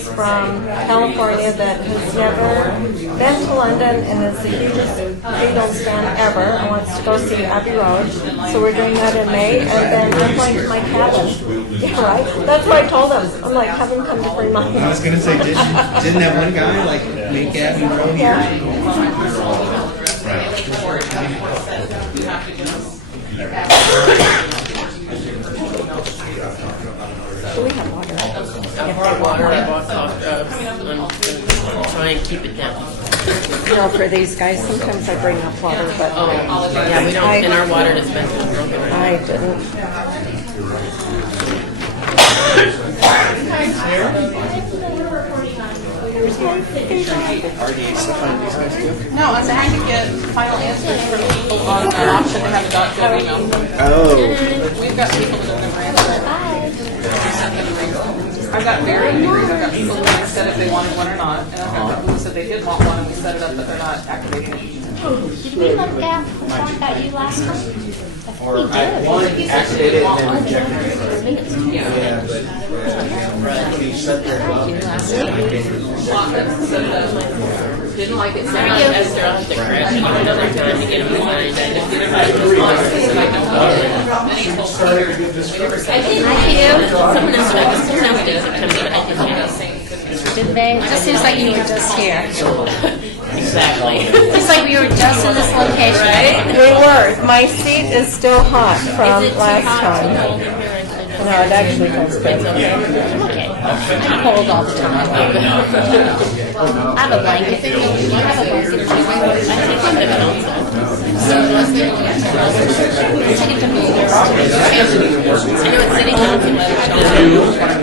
friends from California that has never been to London and is the hugest Beatles fan ever and wants to go see Abbey Road. So we're doing that in May, and then I'm going to my cabin. Yeah, right? That's what I told them. I'm like, have him come to Fremont. I was going to say, didn't that one guy like make Abbey Road here? Yeah. Do we have water? Water, I bought cough drops. I'm trying to keep it down. You know, for these guys, sometimes I bring up water, but Yeah, we don't, and our water dispenser is broken. I didn't. No, I'm trying to get final answers from people on the option to have a .gov email. Oh. We've got people that have never answered. I've got very I've got people who said if they wanted one or not, and I've got people who said they did want one and we set it up, but they're not activating it. Did we look at one got you last time? Or one activated and then rejected. Yeah. He set that up. Set it up. Didn't like it. Esther, I'll have to crash it another time to get them signed. Someone else doesn't come in. I can Did they? It just seems like you were just here. Exactly. It's like we were just in this location. Right? We were. My seat is still hot from last time. No, it actually feels good. Okay. I'm cold all the time. I have a blanket. You have a blanket. Take it to me.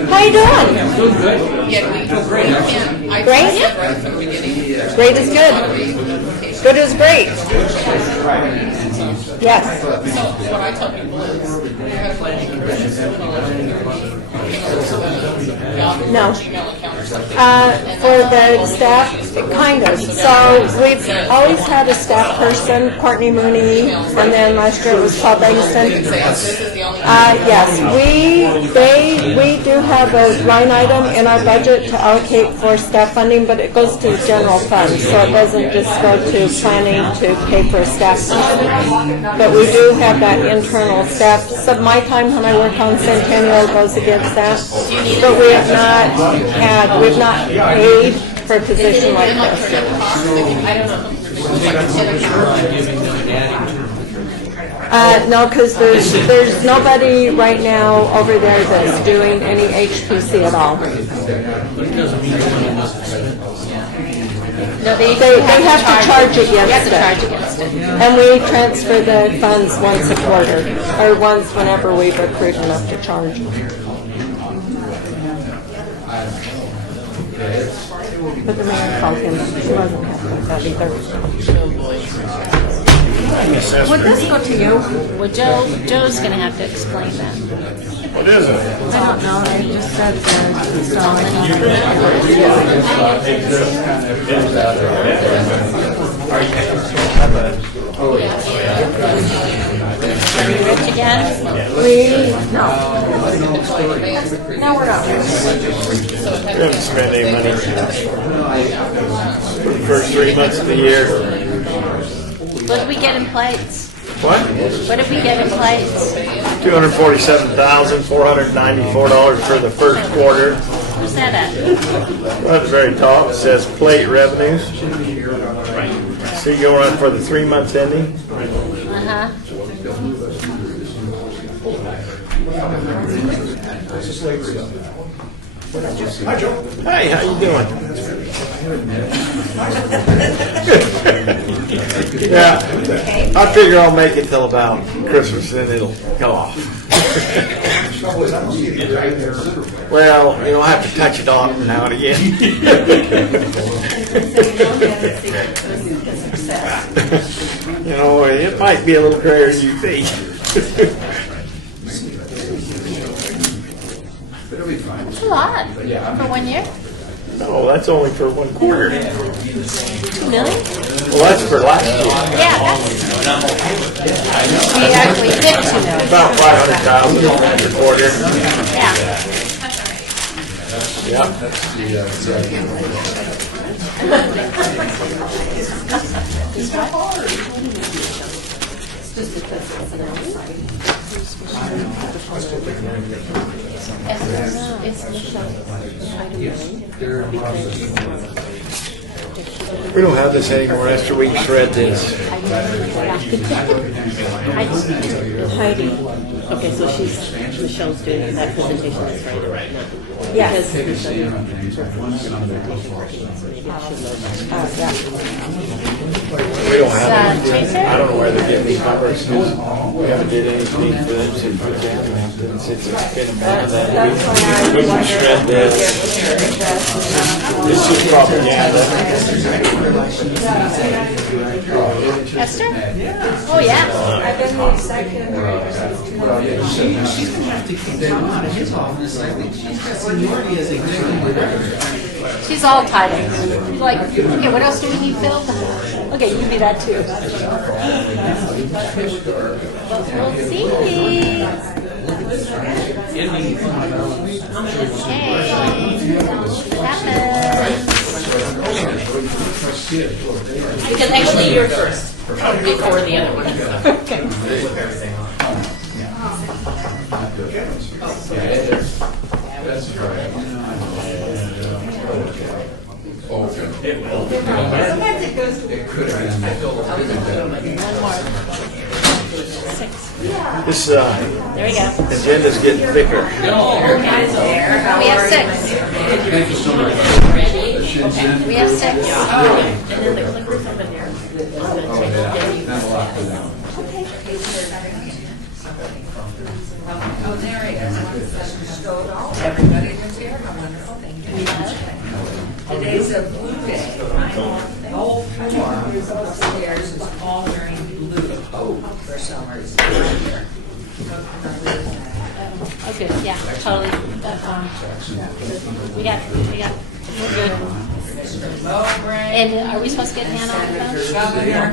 How you doing? Great? Great is good. Good is great. Yes. What I tell people is, No. For the staff, kind of. So we've always had a staff person, Courtney Mooney, and then last year it was Paul Basin. Yes, we do have a line item in our budget to allocate for staff funding, but it goes to the general fund, so it doesn't just go to planning to pay for a staff person. But we do have that internal staff. So my time when I work on Centennial goes against that. But we've not paid for a position like this. No, because there's nobody right now over there that's doing any HPC at all. No, they have to charge against it. And we transfer the funds once a quarter, or once whenever we've accrued enough to charge. But the mayor called him. She wasn't happy with that either. Would this go to you? Well, Joe's going to have to explain that. What is it? I don't know. I just said Are we rich again? No, we're not. We haven't spent any money for the first 3 months of the year. What did we get in plates? What? What did we get in plates? $247,494 for the first quarter. Where's that at? At the very top, it says plate revenues. So you go on for the 3 months ending. Uh-huh. Hi, Joe. Hey, how you doing? Yeah, I figure I'll make it till about Christmas, then it'll go off. Well, you'll have to touch it off now and again. You know, it might be a little grayer than you think. That's a lot for 1 year. No, that's only for 1 quarter. Really? Well, that's for last year. Yeah, we actually did 2 million. About 500,000 per quarter. Yeah. Yeah. That's the, It's Michelle. they're in the process. We don't have this anymore, Esther. We can shred this. Heidi. Okay, so Michelle's doing that presentation is right now. Yes. Because Michelle, her presentation working, so maybe she'll know. Yeah. We don't have it. Tracer? I don't know where they're getting these numbers. We haven't did anything for them since we down since it's been abandoned. That's when I We can shred this. This is propaganda. Esther? Oh, yeah. I've been the executive director since 2008. She's gonna have to keep them out of his office. I think she's got seniority as executive director. She's all tied in. Like, okay, what else do we need filled? Okay, you can do that too. But we'll see. Because actually you're first, before the other one. That's right. Okay. Sometimes it goes to It could have been. This There we go. agenda's getting thicker. We have 6. Thank you so much. We have 6. And then the clickers over there. Oh, yeah. Not a lot for them. Oh, there he is. Everybody was here. How wonderful. Thank you. Today's a blue day. The whole floor upstairs is all wearing blue for some reason. Oh, good. Yeah, totally. We got, we're good. And are we supposed to get Hannah on the phone? Governor,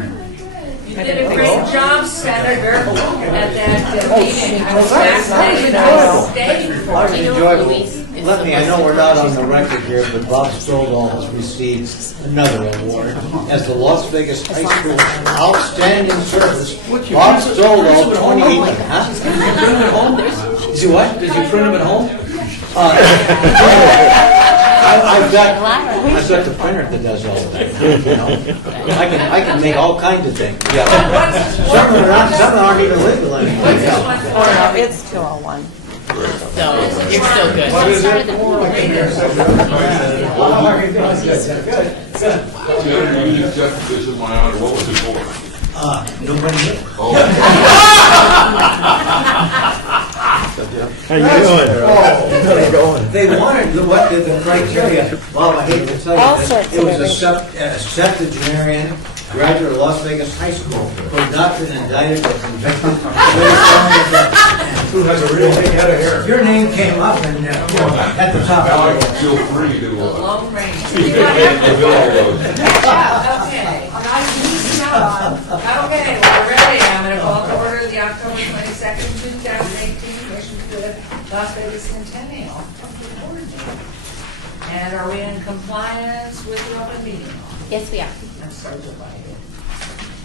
you did a great job, Senator, at that meeting. I was fascinated. I stayed for you. Enjoyable. Let me, I know we're not on the record here, but Bob Stovall has received another award as the Las Vegas High School Outstanding Service. Bob Stovall, 28. Huh? Did you what? Did you print them at home? I've got the printer that does all of that. You know? I can make all kinds of things. Yeah. Some aren't even legal anymore. It's 201. So you're still good. What is it? You just this is my honor. What was it for? Nobody knew. How you doing? How you going? They wanted the criteria. Well, I hate to tell All you sorts this. It of was a everything. septuagenarian graduate of Las Vegas High School who had not been indicted or convicted. Who has a real big head of hair? Your name came up and at the top. Feel free to Lone Ranger. Okay. Okay, we're ready. I'm going to call to order the October 22nd, 2018 Mission to the Las Vegas Centennial. And are we in compliance with the open meeting law? Yes, we are. I'm so delighted.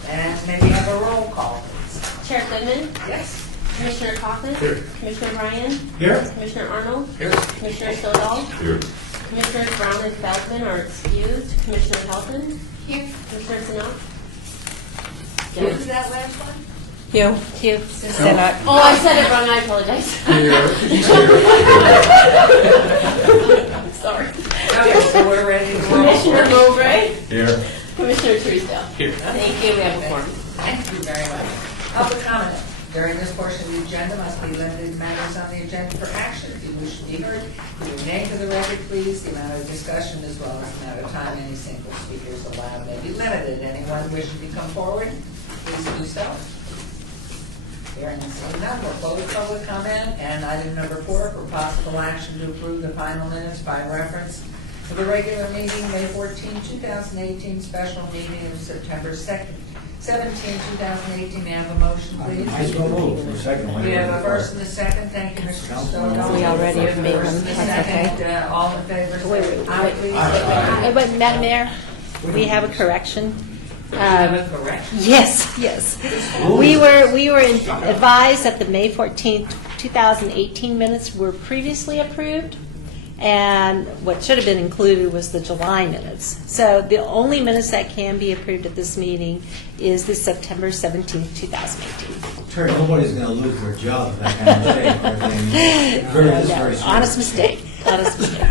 And maybe have a roll call, please. Chair Goodman, Yes? Commissioner Coffin, Commissioner Bryan, Here? Commissioner Arnold, Commissioner Stovall, Here. Commissioners Brown and Feldman are excused. Commissioner Helton, Here. Commissioner Sinat. Who's that last one? You. Sinat. Oh, I said it wrong. I apologize. Sorry. Okay, so we're ready to roll. Commissioner Mowbray, Here. Commissioner Truesdale. Here. Thank you. We have a form. Thank you very much. Public comment. During this portion of the agenda must be limited to matters on the agenda for action. If you wish to be heard, your name for the record, please. The amount of discussion as well as the amount of time any single speaker is allowed may be limited. Anyone wishing to come forward, please do so. Hearing and seeing none, we'll close public comment. And item number 4 for possible action to approve the final minutes by reference to the regular meeting, May 14, 2018, special meeting of September 2nd, 17, 2018. May I have a motion, please? We have a first and a second. Thank you, Mr. Stowe. We already have made First and them. a That's second. okay. All in favor, Wait, say wait, aye, wait. please. But Madam Mayor, we have a correction. You have a correction? Yes, yes. We were advised that the May 14th, 2018 minutes were previously approved, and what should have been included was the July minutes. So the only minutes that can be approved at this meeting is the September 17th, 2018. Terry, nobody's gonna lose their job if that kind of mistake or anything. Very, No, very honest mistake, honest mistake.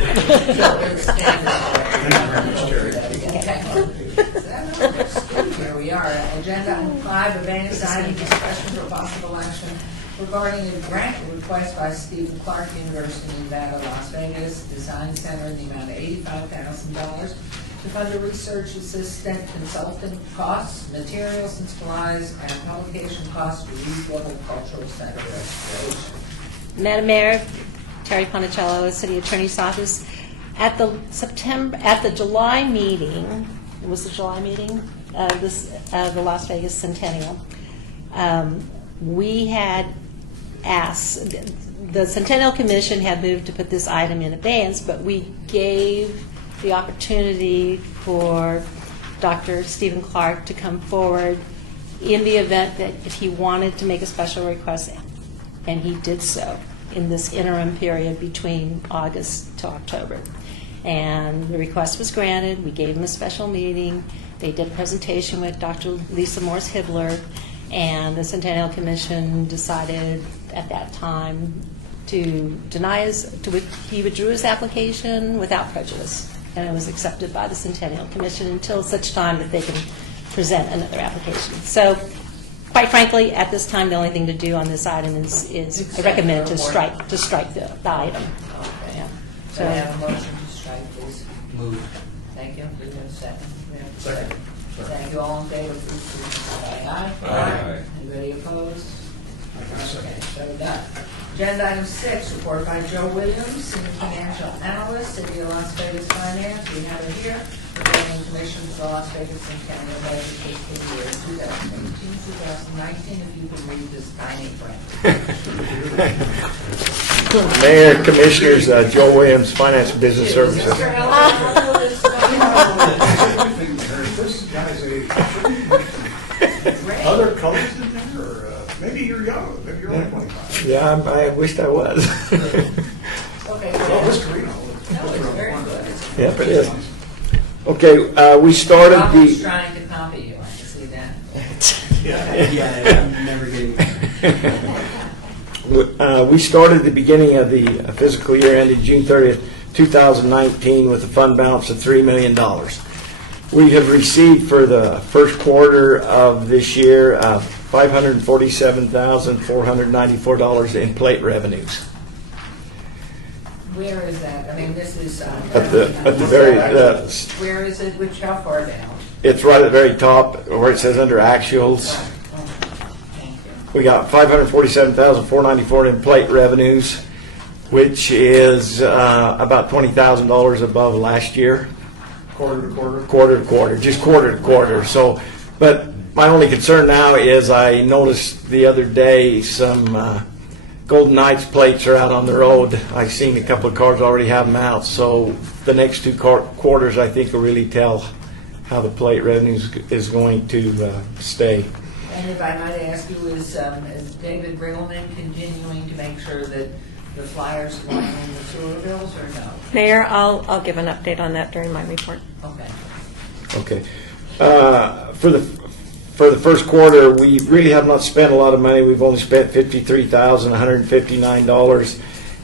Here we are, agenda item 5, abeyance item, discussion for possible action regarding a grant request by Stephen Clark, University of Nevada, Las Vegas Design Center in the amount of $85,000 to fund a research assistant consultant costs, materials and supplies, and publication costs for Youth Level Cultural Center restoration. Madam Mayor, Terry Ponticello, City Attorney's Office. At the July meeting, it was the July meeting, the Las Vegas Centennial. We had asked, the Centennial Commission had moved to put this item in abeyance, but we gave the opportunity for Dr. Stephen Clark to come forward in the event that if he wanted to make a special request, and he did so in this interim period between August to October. And the request was granted. We gave him a special meeting. They did a presentation with Dr. Lisa Morse-Hibler, and the Centennial Commission decided at that time to deny he withdrew his application without prejudice, and it was accepted by the Centennial Commission until such time that they can present another application. So, quite frankly, at this time, the only thing to do on this item is I recommend to strike the item. Okay. Yeah. So I have a motion to strike, please. Move. Thank you. We have a second. We have a second. Thank you. All in favor, please say aye. Aye. Anybody opposed? Okay, so done. Agenda item 6, report by Joe Williams, Senior Financial Analyst, City of Las Vegas Finance. We have it here. Regarding commission for the Las Vegas Centennial budget fiscal year 2018-2019. If you can read this tiny print. Mayor, Commissioners, Joe Williams, Finance and Business Services. Mr. Heller, Other colors in there, or maybe you're young, maybe you're only 25. Yeah, I wished I was. Okay. Well, this Torino. No, it's very good. Yep, it is. Okay, we started Robert's the, trying to copy you, I can see that. Yeah, I'm never getting. we started the beginning of the fiscal year ended June 30th, 2019 with a fund balance of $3 million. We have received for the first quarter of this year $547,494 in plate revenues. Where is that? I mean, this is. At the very, Where is it? How far down? it's right at the very top where it says under actuals. Thank you. We got $547,494 in plate revenues, which is about $20,000 above last year. Quarter to quarter. Quarter to quarter, just quarter to quarter. So, but my only concern now is I noticed the other day some Golden Knights plates are out on the road. I've seen a couple of cars already have them out. So the next two quarters, I think, will really tell how the plate revenues is going to stay. And if I might ask you, is David Riggleman continuing to make sure that the flyers are going in the sewer bills or no? Mayor, I'll give an update on that during my report. Okay. Okay. For the first quarter, we really have not spent a lot of money. We've only spent $53,159,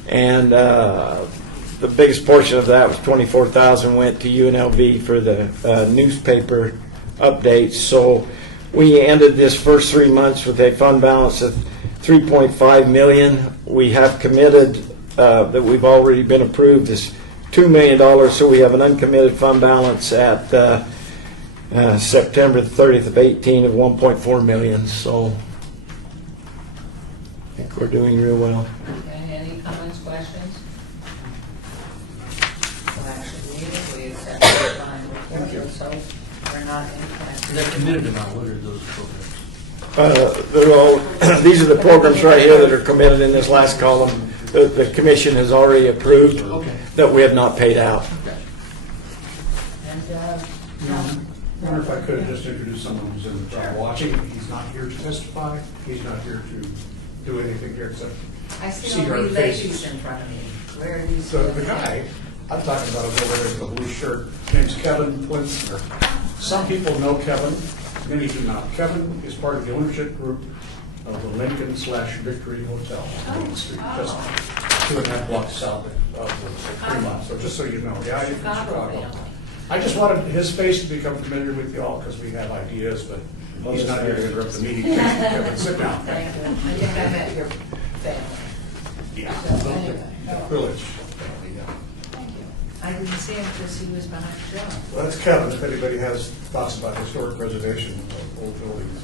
and the biggest portion of that was $24,000 went to UNLV for the newspaper updates. So we ended this first 3 months with a fund balance of $3.5 million. We have committed that we've already been approved is $2 million. So we have an uncommitted fund balance at September 30th of 18 of $1.4 million. So I think we're doing real well. Okay, any comments, questions? No action needed. We accept the line report. Let's hope for are not impacted. They're committed amount, what are those programs? They're all, these are the programs right here that are committed in this last column. The commission has already approved that we have not paid out. And, I wonder if I could just introduce someone who's in the crowd watching. He's not here to testify. He's not here to do anything here except I see see all our three ladies faces. in front of me. Where are these? So the guy I'm talking about is over there in the blue shirt. His name's Kevin Plinsner. Some people know Kevin, many do not. Kevin is part of the ownership group of the Lincoln/Victory Hotel on Main Street, just 2.5 blocks south of the Fremont. So just so you know, yeah, you're from Chicago. I just wanted his face to become familiar with you all because we have ideas, but he's not here to interrupt the meeting. Kevin, sit down. Thank you. I think I met your family. Yeah, Anyway. village. I didn't see him because he was behind John. Well, that's Kevin, if anybody has thoughts about historic preservation of old buildings.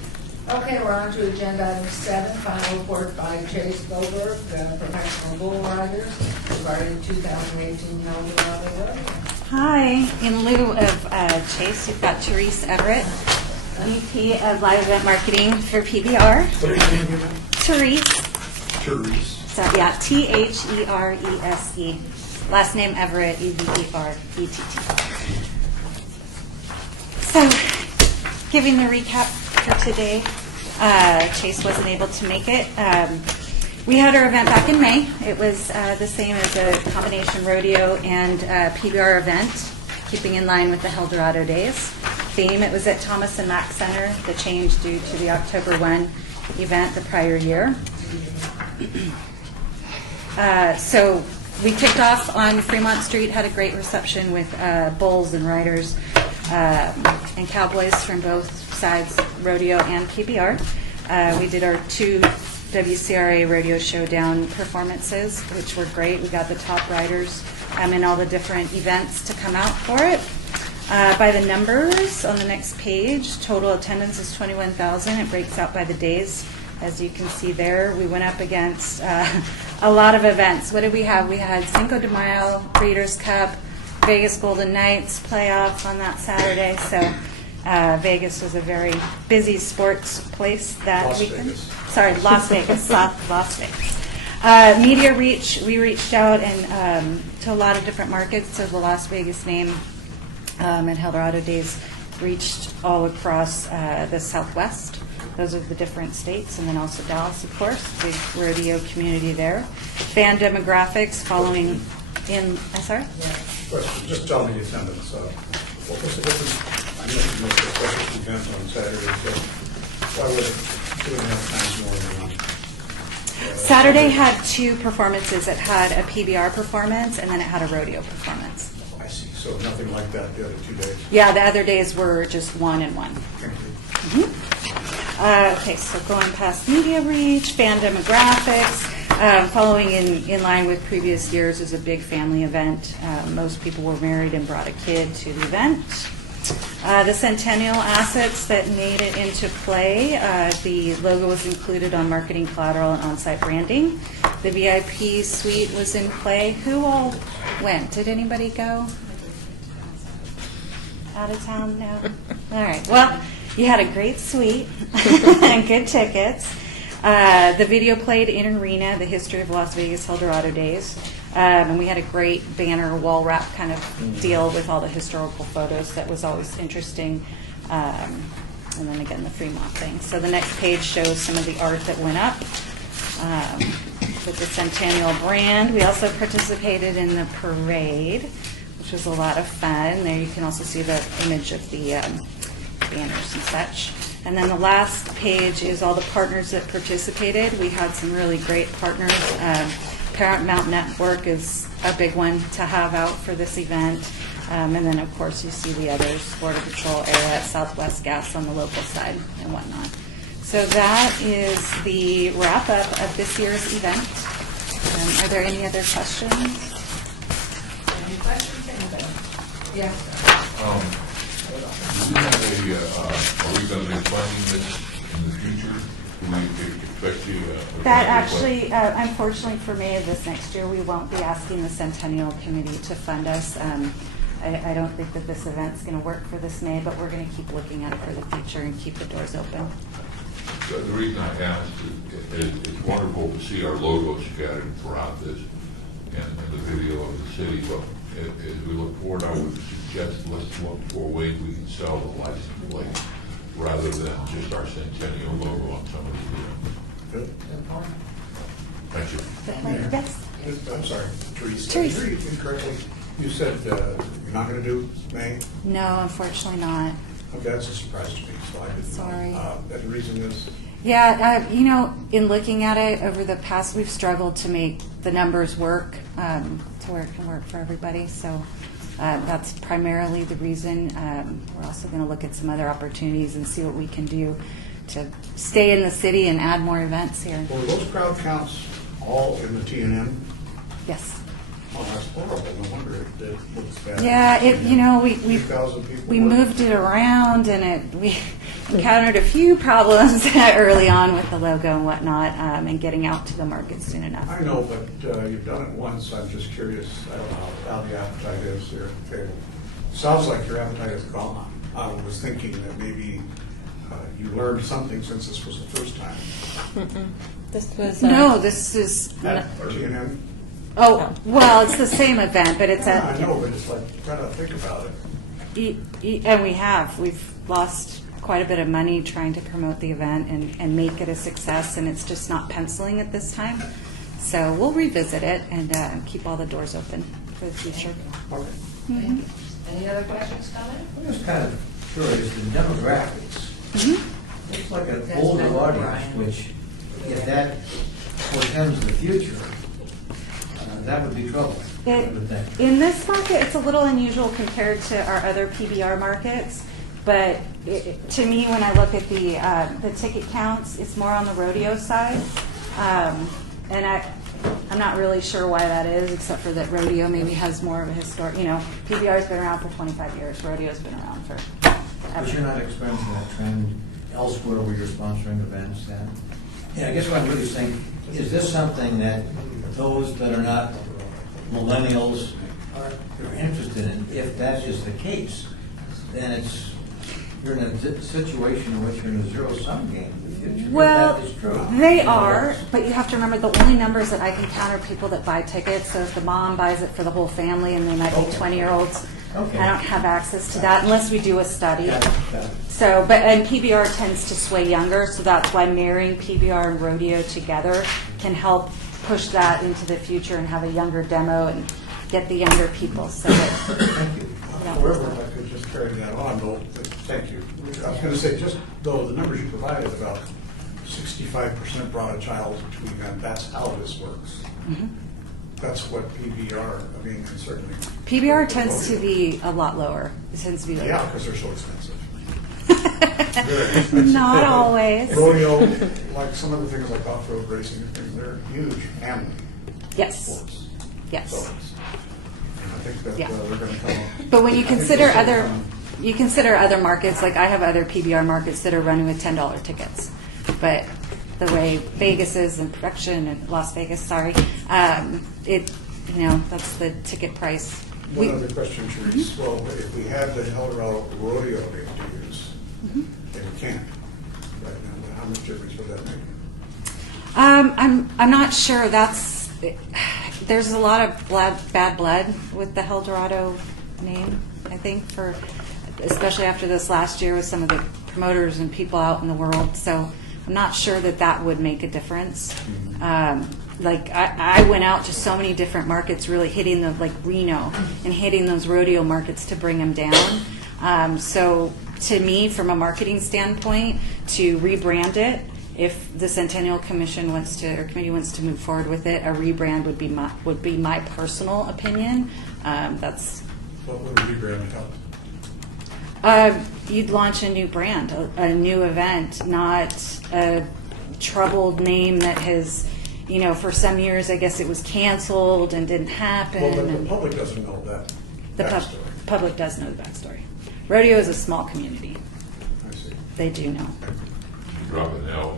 Okay, we're on to agenda item 7, final report by Chase Goldberg, professional bull riders, regarding 2018 Eldorado Road. Hi, in lieu of Chase, we've got Therese Everett, VP of Live Event Marketing for PBR. What are you doing here? Therese, Therese. so yeah, Therese. Last name Everett, Everett. So, giving the recap for today, Chase wasn't able to make it. We had our event back in May. It was the same as a combination rodeo and PBR event, keeping in line with the Eldorado Days theme. It was at Thomas and Mack Center, the change due to the October 1 event the prior year. So we kicked off on Fremont Street, had a great reception with bulls and riders and cowboys from both sides, rodeo and PBR. We did our 2 WCRA Rodeo Showdown performances, which were great. We got the top riders in all the different events to come out for it. By the numbers on the next page, total attendance is 21,000. It breaks out by the days. As you can see there, we went up against a lot of events. What did we have? We had Cinco de Mayo, Breeders' Cup, Vegas Golden Knights playoff on that Saturday. So Vegas was a very busy sports place that Las weekend. Vegas. Sorry, Las Vegas. Las Vegas. Media reach, we reached out and to a lot of different markets. So the Las Vegas name and Eldorado Days reached all across the Southwest. Those are the different states, and then also Dallas, of course, big rodeo community there. Fan demographics following in, sorry? Question, just tell me the attendance. What was the difference? I know you missed a special event on Saturday, so why was it 2.5 times more than Saturday had 2 performances. It had a PBR performance, and then it had a rodeo performance. I see. So nothing like that the other 2 days? Yeah, the other days were just 1 and 1. Thank you. Okay, so going past media reach, fan demographics, following in line with previous years is a big family event. Most people were married and brought a kid to the event. The Centennial assets that made it into play, the logo was included on marketing collateral and on-site branding. The VIP suite was in play. Who all went? Did anybody go? Out of town? No? All right. Well, you had a great suite and good tickets. The video played in arena, the history of Las Vegas Eldorado Days. And we had a great banner wall wrap kind of deal with all the historical photos. That was always interesting. And then again, the Fremont thing. So the next page shows some of the art that went up with the Centennial brand. We also participated in the parade, which was a lot of fun. There you can also see the image of the banners and such. And then the last page is all the partners that participated. We had some really great partners. Paramount Network is a big one to have out for this event. And then, of course, you see the others, Border Patrol, Air, Southwest Gas on the local side and whatnot. So that is the wrap-up of this year's event. Are there any other questions? Any questions, anybody? Yeah. Do we have are we going to be funding this in the future? Do we expect to? That actually, unfortunately for May of this next year, we won't be asking the Centennial Committee to fund us. I don't think that this event's going to work for this May, but we're going to keep looking at it for the future and keep the doors open. So the reason I asked is it's wonderful to see our logos scattered throughout this and the video of the city, but as we look forward, I would suggest let's look for ways we can sell the license plate rather than just our Centennial logo on some of the Good. Thank you. Yes. I'm sorry, Therese. Therese. Did I hear you incorrectly? You said you're not going to do May? No, unfortunately not. Okay, that's a surprise to me, so I didn't know. Sorry. And the reason is? Yeah, in looking at it over the past, we've struggled to make the numbers work to where it can work for everybody. So that's primarily the reason. We're also going to look at some other opportunities and see what we can do to stay in the city and add more events here. Were those crowd counts all in the T&M? Yes. Oh, that's horrible. No wonder it looks bad. Yeah, we 3,000 people. we moved it around, and we encountered a few problems early on with the logo and whatnot, and getting out to the market soon enough. I know, but you've done it once. I'm just curious. I don't know how the appetite is here at the table. Sounds like your appetite is gone. I was thinking that maybe you learned something since this was the first time. This was No, this is. At T&M? Oh, well, it's the same event, but it's Yeah, at. I know, but it's like, gotta think about it. And we've lost quite a bit of money trying to promote the event and make it a success, and it's just not penciling at this time. So we'll revisit it and keep all the doors open for the future. Okay. Thank you. Any other questions, comments? I'm just kind of curious, the demographics. Looks like an That's older better, audience, Brian. which if that portends the future, that would be trouble, I would think. In this market, it's a little unusual compared to our other PBR markets, but to me, when I look at the ticket counts, it's more on the rodeo side. And I'm not really sure why that is, except for that rodeo maybe has more of a historic, PBR's been around for 25 years, rodeo's been around for But you're not experiencing that trend elsewhere where you're sponsoring events then? Yeah, I guess what I'm really saying, is this something that those that are not millennials are interested in? If that is the case, then you're in a situation in which you're in a zero-sum game in the future. if Well, that is true. they are, but you have to remember the only numbers that I can count are people that buy tickets. So if the mom buys it for the whole family and they might be 20-year-olds, Okay. I don't have access to that unless we do a study. Got it. So, and PBR tends to sway younger, so that's why marrying PBR and rodeo together can help push that into the future and have a younger demo and get the younger people. So Thank you. However, if I could just carry that on, though, thank you. I was going to say, just though the numbers you provided, about 65% brought a child to the event, that's how this works. That's what PBR, I mean, can certainly. PBR tends to be a lot lower. It tends to be Yeah, like because they're so expensive. Very expensive. Not always. Rodeo, like some of the things like off-road racing, and things, they're huge family Yes. sports. So Yes. it's- and I think that Yeah. they're going to come. But when you I think consider they'll other, come. you consider other markets, like I have other PBR markets that are running with $10 tickets. But the way Vegas is and production and Las Vegas, sorry, that's the ticket price. One other question, Therese. Well, if we have the Eldorado rodeo rate to use, and we can't, right now, how much difference would that make? I'm not sure. There's a lot of bad blood with the Eldorado name. I think especially after this last year with some of the promoters and people out in the world. So I'm not sure that would make a difference. I went out to so many different markets, really hitting Reno and hitting those rodeo markets to bring them down. So to me, from a marketing standpoint, to rebrand it, if the Centennial Commission committee wants to move forward with it, a rebrand would be my personal opinion. What would a rebrand help? You'd launch a new brand, a new event, not a troubled name that has, for some years, I guess it was canceled and didn't happen. Well, but the and public doesn't know that the backstory. public does know the backstory. Rodeo is a small community. I see. They do know. Drop an L.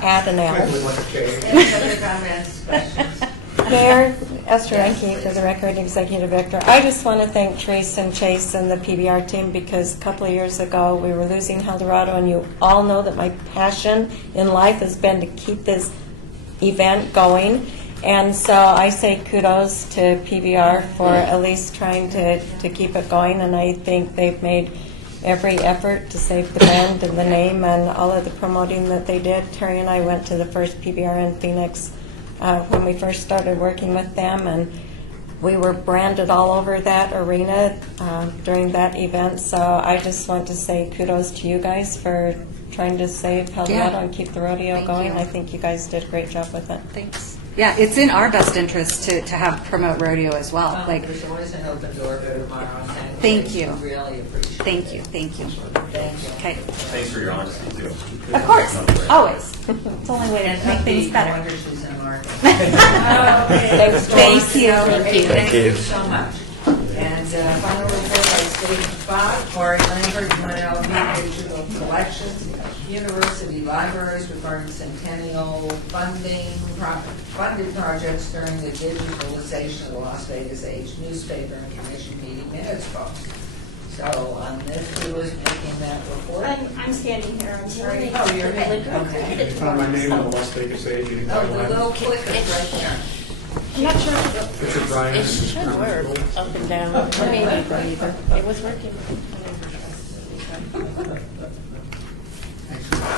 Add an I L. would like a K. Any other comments, questions? Mayor, Esther Enke, for the record, Executive Director. I just want to thank Trace and Chase and the PBR team because a couple of years ago we were losing Eldorado, and you all know that my passion in life has been to keep this event going. And so I say kudos to PBR for at least trying to keep it going, and I think they've made every effort to save the brand and the name and all of the promoting that they did. Terry and I went to the first PBR in Phoenix when we first started working with them, and we were branded all over that arena during that event. So I just want to say kudos to you guys for trying to save Eldorado and keep the rodeo going. I think you guys did a great job with it. Thanks. Yeah, it's in our best interest to have promote rodeo as well. Well, there's always an open door for tomorrow. And Thank you. we really appreciate it. Thank you. Thank you. Okay. Thanks for your honesty, too. Of course, always. It's the only way to And make things upbeat, no better. wonder she's in the market. Thank you. Thank you so much. And final report by State Bob, Corey Lambert, UNLV Digital Collections, University Libraries regarding Centennial funded projects during the digitalization of the Las Vegas Age newspaper and commission meeting minutes books. So on this, who was making that report? I'm standing here. I'm sorry. Oh, you're really good. Okay. You found my name in the Las Vegas Age. You can Oh, buy the one. little clicker right there. I'm not sure if Richard Bryan. It should work up and down. I mean, it was working.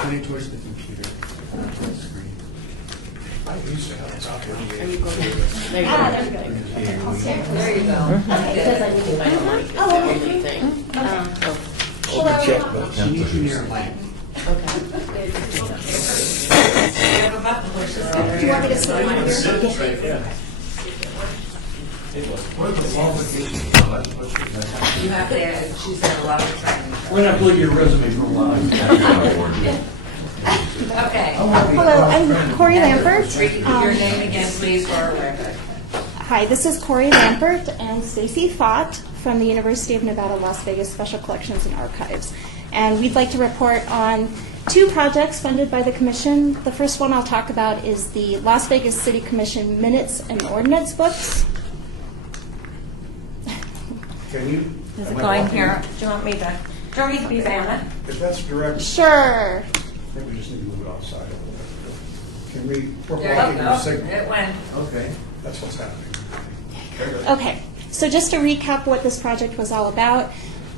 Pointing towards the computer. Screen. I used to have a copy of the Are you going? There you go. there we go. There you go. Because I need to find out the only thing. You need to near a lamp. We have a button pusher over Do you want me to sit on here? What are the qualifications? You have to add, she's had a lot of training. We're not pulling your resume from a lot. Okay. Hello, I'm Corey Lampert. Your name again, please, for our record. Hi, this is Corey Lampert and Stacy Fott from the University of Nevada, Las Vegas Special Collections and Archives. And we'd like to report on 2 projects funded by the Commission. The first one I'll talk about is the Las Vegas City Commission Minutes and Ordinance books. Can you? Is it am I going walking? here? Do you want me to be Vanna? If that's direct, Sure. maybe we just need to move it outside a little bit. Can we, we're There blocking you the go. signal. It went. Okay. That's what's happening. Very good. Okay, so just to recap what this project was all about,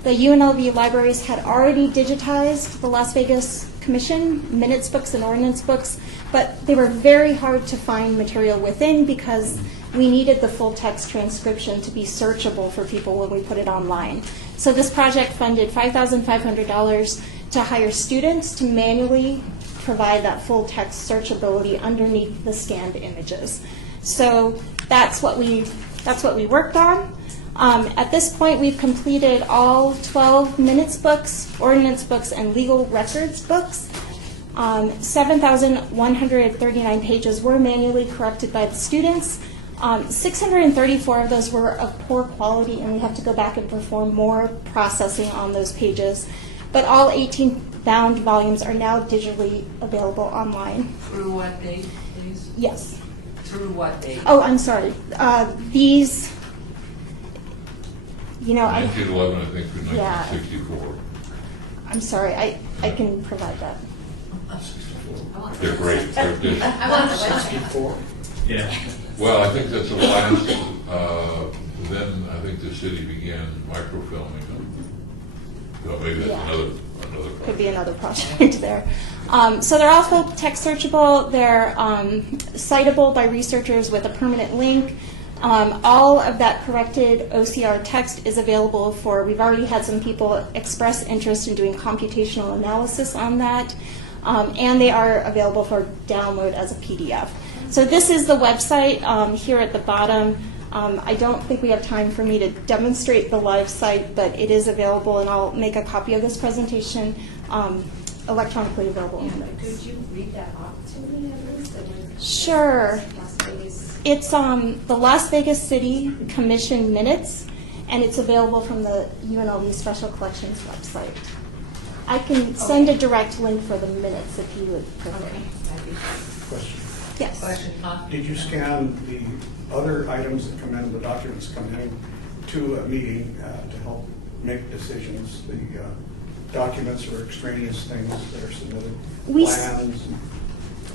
the UNLV libraries had already digitized the Las Vegas Commission minutes books and ordinance books, but they were very hard to find material within because we needed the full text transcription to be searchable for people when we put it online. So this project funded $5,500 to hire students to manually provide that full text searchability underneath the scanned images. So that's what we worked on. At this point, we've completed all 12 minutes books, ordinance books, and legal records books. 7,139 pages were manually corrected by the students. 634 of those were of poor quality, and we have to go back and perform more processing on those pages. But all 18 bound volumes are now digitally available online. Through what date, please? Yes. Through what date? Oh, I'm sorry. These, I 1911, I think, through Yeah. 1964. I'm sorry. I can provide that. They're great. They're just, Before. Yeah. well, I think that's the last, then I think the city began microfilming them. So maybe that's Yeah. another Could be another project there. So they're all full text searchable. They're citable by researchers with a permanent link. All of that corrected OCR text is available for, we've already had some people express interest in doing computational analysis on that. And they are available for download as a PDF. So this is the website here at the bottom. I don't think we have time for me to demonstrate the live site, but it is available, and I'll make a copy of this presentation electronically available. Could you read that off to me at least? Sure. It's the Las Vegas City Commission minutes, and it's available from the UNLV Special Collections website. I can send a direct link for the minutes if you would prefer. Question. Yes. Question, Tom? Did you scan the other items that come in, the documents come in to a meeting to help make decisions? The documents or extraneous things that are submitted? We Plans?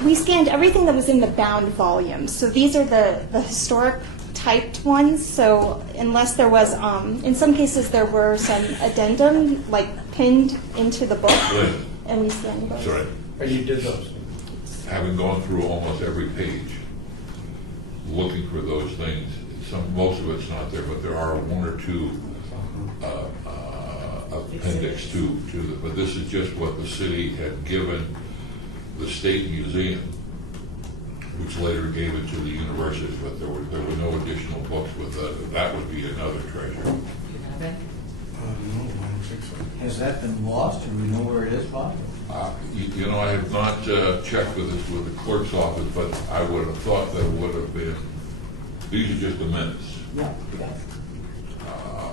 We scanned everything that was in the bound volumes. So these are the historic typed ones. So unless there was, in some cases there were some addendum, like pinned into the book, Lynn, and we scanned those. sorry, And you did those? having gone through almost every page, looking for those things, most of it's not there, but there are one or two appendix to the, but this is just what the city had given the state museum, which later gave it to the university, but there were no additional books with that. That would be another treasure. No, I don't think so. Has that been lost? Do we know where it is, Bob? You know, I have not checked with the clerk's office, but I would have thought that it would have been, these are just the minutes. Yeah.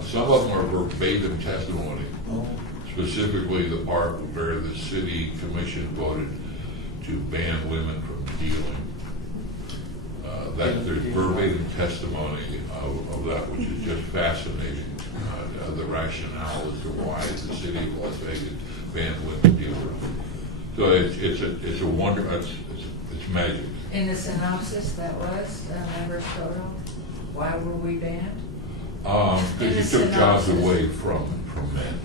Some of them are verbatim testimony, Oh. specifically the part where the city commission voted to ban women from dealing. There's verbatim testimony of that, which is just fascinating. The rationale as to why the city of Las Vegas banned women dealers. So it's a wonder. It's magic. In the synopsis that was, Member Soto, why were we banned? Because you took jobs away from men.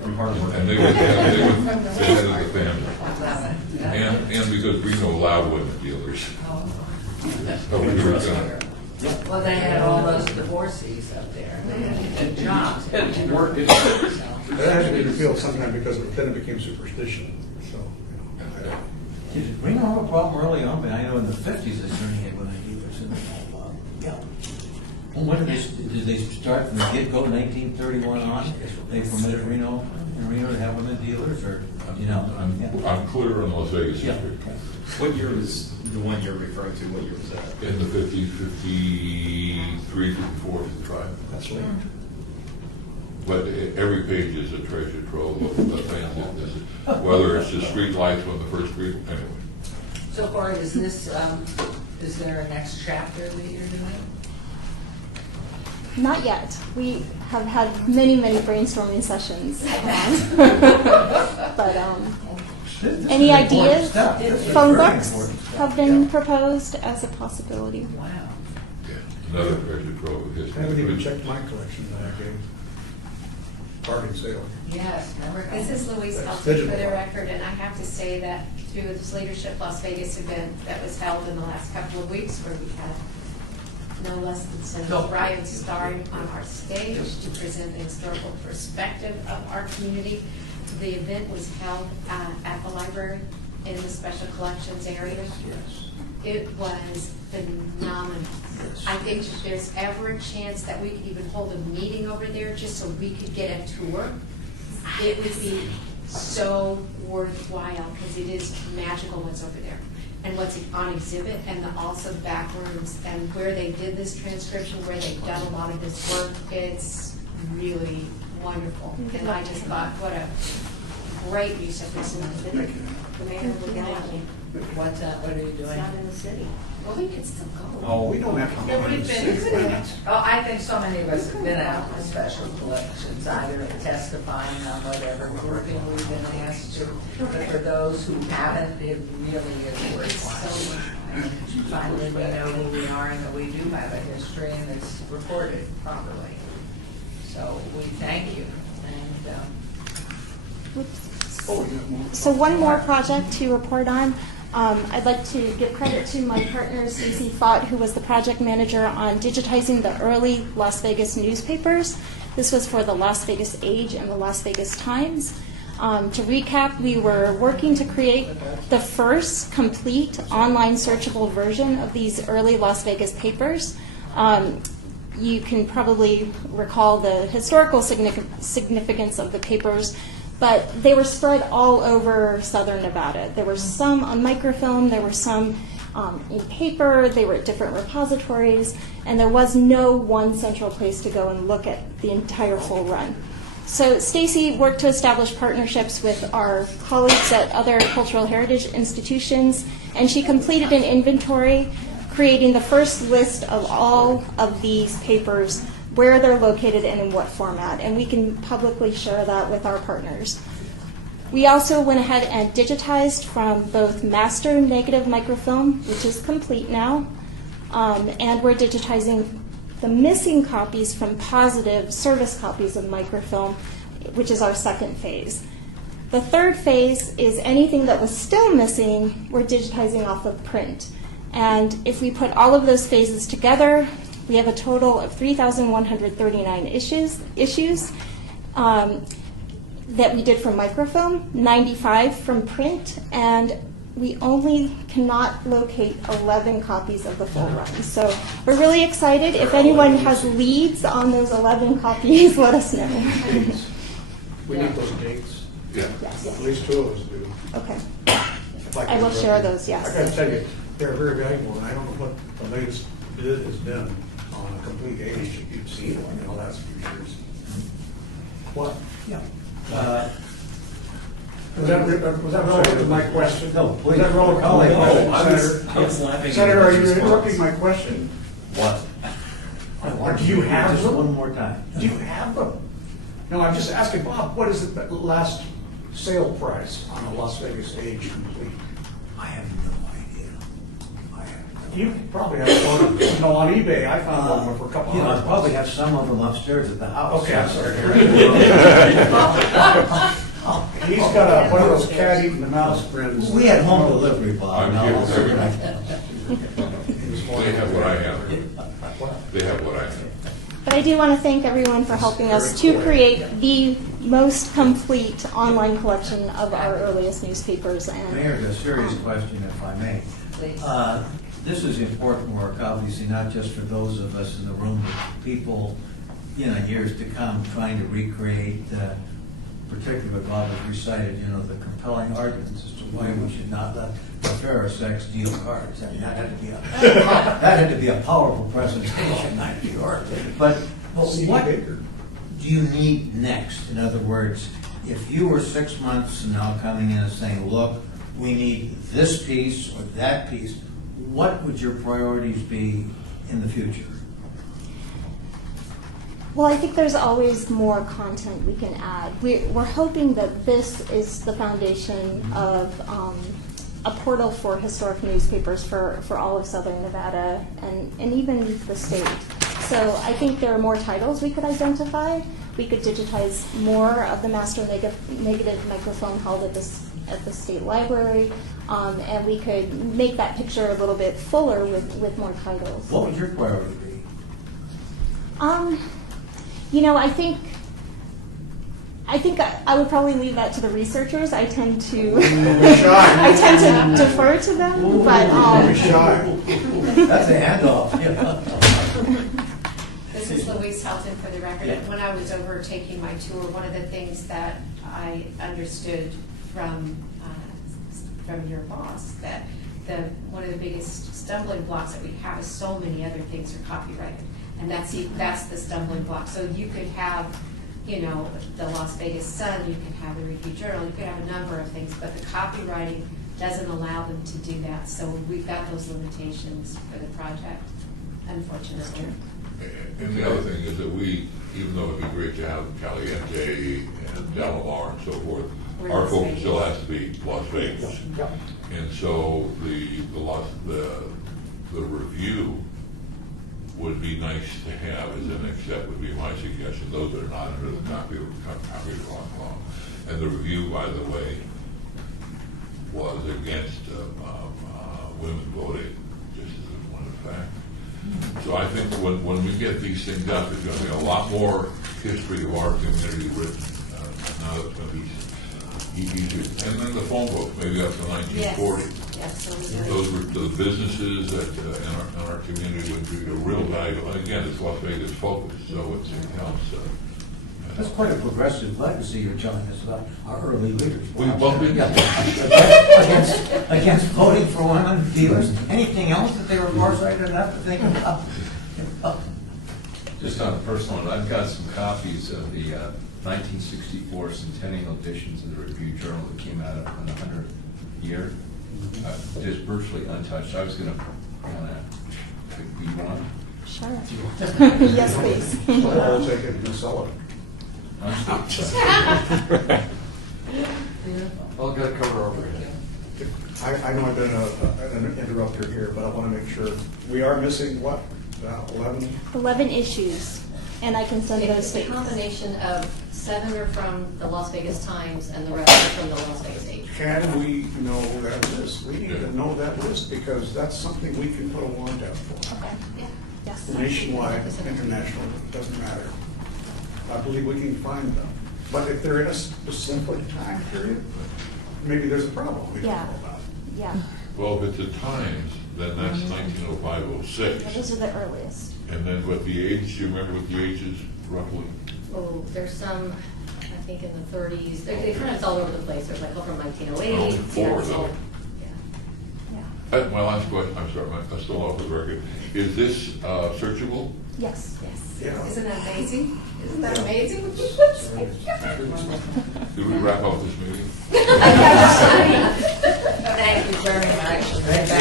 From Harvard. And they were the head of the family. And because Reno allowed women dealers. So we were gonna, Well, they had all those divorcees up there. They had jobs. Work it had to be repealed sometime because then it became superstition. So, I don't know. Did Reno have a problem early on? But I know in the 50s they certainly had one idea. Yeah. Well, when did they start from the get-go, 1931 on? They permitted Reno to have women dealers, or I'm clear on Las Vegas Yeah. history. What year was the one you're referring to? What year was that? In the 50s, 53, 54, 55. That's late. But every page is a treasure trove of the things that this is, whether it's the street lights on the first street, anyway. So Corey, is there a next chapter that you're doing? Not yet. We have had many brainstorming sessions. But any ideas? Phone books have been proposed as a possibility. Wow. Yeah, another treasure trove of I history. haven't even checked my collection that I gave. Bargain sale. Yes, remember? This is Louise That's Elton for digital. the record, and I have to say that through this Leadership Las Vegas event that was held in the last couple of weeks, where we had no less than Senator Ryan starring on our stage to present the historical perspective of our community. The event was held at the library in the special collections area. It was phenomenal. I think if there's ever a chance that we could even hold a meeting over there just so we could get a tour, it would be so worthwhile because it is magical what's over there. And what's on exhibit and also back rooms and where they did this transcription, where they've done a lot of this work, it's really wonderful. And I just thought, what a great use of this. The mayor would get at me. What are you It's doing? not in the city. Well, we could still go. Oh, we don't have to. Yeah, we've been, oh, I think so many of us have been out in special collections, either testifying on whatever grouping we've been asked to. But for those who haven't, it really is worthwhile. And finally, we know who we are and that we do have a history and it's recorded properly. So we thank you. And So one more project to report on. I'd like to give credit to my partner, Stacey Fott, who was the project manager on digitizing the early Las Vegas newspapers. This was for the Las Vegas Age and the Las Vegas Times. To recap, we were working to create the first complete online searchable version of these early Las Vegas papers. You can probably recall the historical significance of the papers, but they were spread all over southern Nevada. There were some on microfilm, there were some in paper, they were at different repositories, and there was no one central place to go and look at the entire full run. So Stacy worked to establish partnerships with our colleagues at other cultural heritage institutions And she completed an inventory, creating the first list of all of these papers, where they're located and in what format. And we can publicly share that with our partners. We also went ahead and digitized from both master negative microfilm, which is complete now, and we're digitizing the missing copies from positive service copies of microfilm, which is our second phase. The third phase is anything that was still missing, we're digitizing off of print. And if we put all of those phases together, we have a total of 3,139 issues that we did from microfilm, 95 from print, and we only cannot locate 11 copies of the full run. So we're really excited. If anyone has leads on those 11 copies, let us know. We need those dates. Yeah. Yes. At least two of us do. Okay. If I can will interrupt share you. those, yes. I gotta tell you, they're very valuable, and I don't know what the latest bid has been on a complete age. You've seen one in the last few years. What? Yeah. Was that relative to my question? No, Was please. that relative to my question, I was Senator? laughing at Senator, are his you response. interrupting my question? What? Do you have Just them? one more time. Do you have them? No, I'm just asking, Bob, what is the last sale price on a Las Vegas Age Complete? I have no idea. I have no You probably have one, you know, on eBay, I found one for a couple You know, I $100. probably have some of them upstairs at the house. Okay, I'm sorry. He's got one of those cat eating the mouse prints. We had home delivery, Bob. I'm Now, kidding. I'll- They have what I have. They have what I have. But I do want to thank everyone for helping us to create the most complete online collection of our earliest newspapers. And Mayor, a serious question, if I may. Please. This is important work, obviously, not just for those of us in the room, but people, years to come, trying to recreate, particularly what Bob has recited, the compelling arguments as to why we should not let the fairer sex deal cards. I mean, that had to be a powerful presentation, not yours. But what do you need next? In other words, if you were 6 months from now coming in and saying, look, we need this piece or that piece, what would your priorities be in the future? well, I think there's always more content we can add. We're hoping that this is the foundation of a portal for historic newspapers for all of Southern Nevada and even the state. So I think there are more titles we could identify. We could digitize more of the master negative microfilm held at the state library, and we could make that picture a little bit fuller with more titles. What would your priority be? I think I would probably leave that to the researchers. I tend to defer to them, but That's a handoff. This is Louise Helton for the record. When I was over taking my tour, one of the things that I understood from your boss, that one of the biggest stumbling blocks that we have is so many other things are copyrighted. And that's the stumbling block. So you could have, the Las Vegas Sun, you could have the Review Journal, you could have a number of things, but the copywriting doesn't allow them to do that. So we've got those limitations for the project, unfortunately. And the other thing is that we, even though it'd be great to have Caliente and Delamar and so forth, our focus still has to be Las Vegas. And so the review would be nice to have as a next step, would be my suggestion, those that are not under the copyright law. And the review, by the way, was against women voting, just as a point of fact. So I think when we get these things up, there's going to be a lot more history of our community written. Now it's going to be easier. And then the phone books, maybe up to 1940. Yes, Those were the businesses that in our community would be a real value. And again, it's Las Vegas focused, so it helps. That's quite a progressive legacy you're telling us about our early leaders. We bumped into against voting for women dealers. Anything else that they were farsighted enough to think about? Just on a personal note, I've got some copies of the 1964 Centennial editions of the Review Journal that came out on the 100th year. just virtually untouched. I was gonna kind of pick B1. Sure. Yes, please. I'll take it and sell it. Well, got to cover our overhead. I know I've been an interrupter here, but I want to make sure, we are missing what, 11? 11 issues, and I can send those It's to a you. combination of 7 are from the Las Vegas Times and the rest are from the Las Vegas Age. Can we know that list? We need to know that list because that's something we can put a warrant out for. Okay. Yes. Nationwide, international, it doesn't matter. I believe we can find them. But if they're in a specific time period, maybe there's a problem we don't Yeah. know about. Yeah. Well, if it's the Times, then that's 1905, 06. Those are the earliest. And then what the age, do you remember what the age is roughly? Oh, there's some, I think in the 30s, they kind of, it's all over the place. There's like from 1908. Only yeah, 4 it's all- though. Yeah. My last question, I'm sorry, I'm still off the record. Is this searchable? Yes. Yeah. Isn't that amazing? Isn't that amazing? Did we wrap up this meeting? Thank you very much. And back to us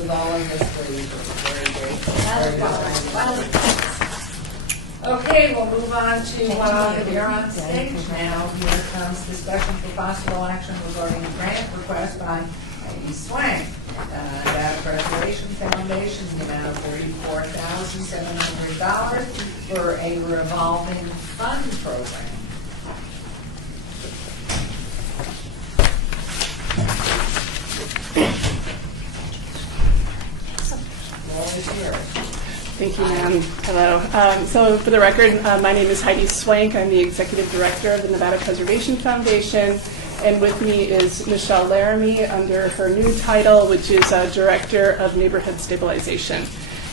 with all of this, please. Very good. Okay, we'll move on to, you're on stage now. Here comes discussion for possible action regarding a grant request by Heidi Swank, Data Preservation Foundation, in the amount of $34,700 for a revolving fund program. Thank you, ma'am. Hello. So for the record, my name is Heidi Swank. I'm the Executive Director of the Nevada Preservation Foundation. And with me is Michelle Laramie under her new title, which is Director of Neighborhood Stabilization.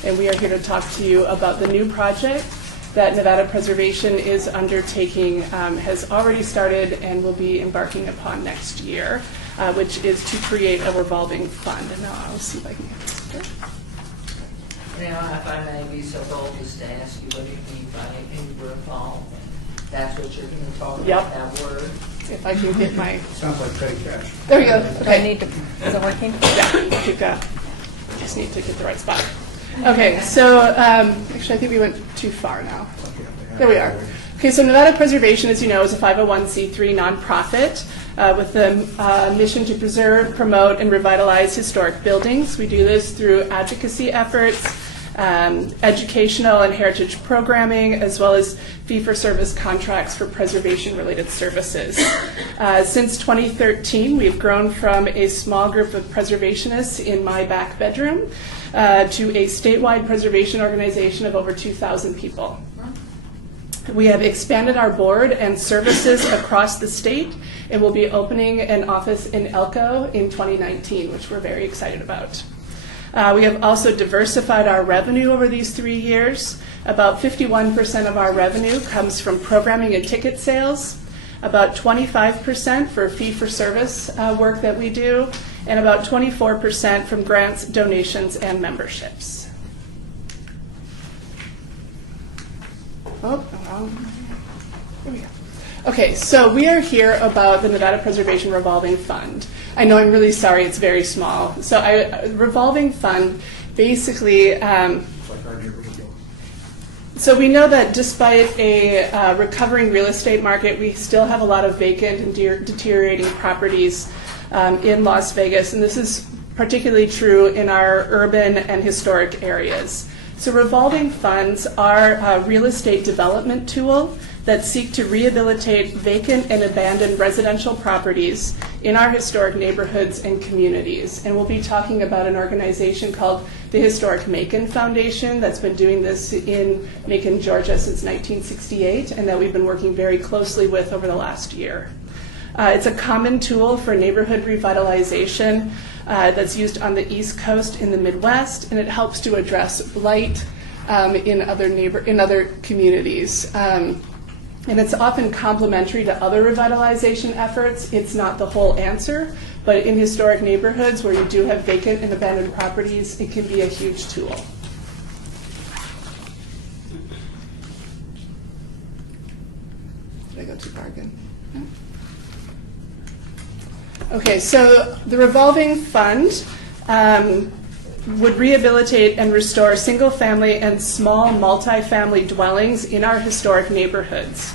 And we are here to talk to you about the new project that Nevada Preservation is undertaking, has already started and will be embarking upon next year, which is to create a revolving fund. And now I'll see if I can get this here. Now, if I may be so bold as to ask you, what do you mean by a revolving? That's what you're going to talk about, Yep. that word? If I can get my, Sounds like petty cash. there we go. Do I Okay. need to, is it working? Yeah, you've got, just need to get the right spot. Okay, so actually I think we went too far now. There we are. Okay, so Nevada Preservation, as you know, is a 501c3 nonprofit with the mission to preserve, promote, and revitalize historic buildings. We do this through advocacy efforts, educational and heritage programming, as well as fee-for-service contracts for preservation-related services. Since 2013, we've grown from a small group of preservationists in my back bedroom to a statewide preservation organization of over 2,000 people. We have expanded our board and services across the state, and we'll be opening an office in Elko in 2019, which we're very excited about. We have also diversified our revenue over these 3 years. About 51% of our revenue comes from programming and ticket sales, about 25% for fee-for-service work that we do, and about 24% from grants, donations, and memberships. Oh, here we go. Okay, so we are here about the Nevada Preservation Revolving Fund. I know I'm really sorry, it's very small. So revolving fund, basically, It's like our neighborhood. so we know that despite a recovering real estate market, we still have a lot of vacant and deteriorating properties in Las Vegas, and this is particularly true in our urban and historic areas. So revolving funds are a real estate development tool that seek to rehabilitate vacant and abandoned residential properties in our historic neighborhoods and communities. And we'll be talking about an organization called the Historic Macon Foundation that's been doing this in Macon, Georgia since 1968, and that we've been working very closely with over the last year. It's a common tool for neighborhood revitalization that's used on the East Coast in the Midwest, and it helps to address blight in other communities. And it's often complementary to other revitalization efforts. It's not the whole answer, but in historic neighborhoods where you do have vacant and abandoned properties, it can be a huge tool. Did I go too far again? Okay, so the revolving fund would rehabilitate and restore single-family and small multi-family dwellings in our historic neighborhoods.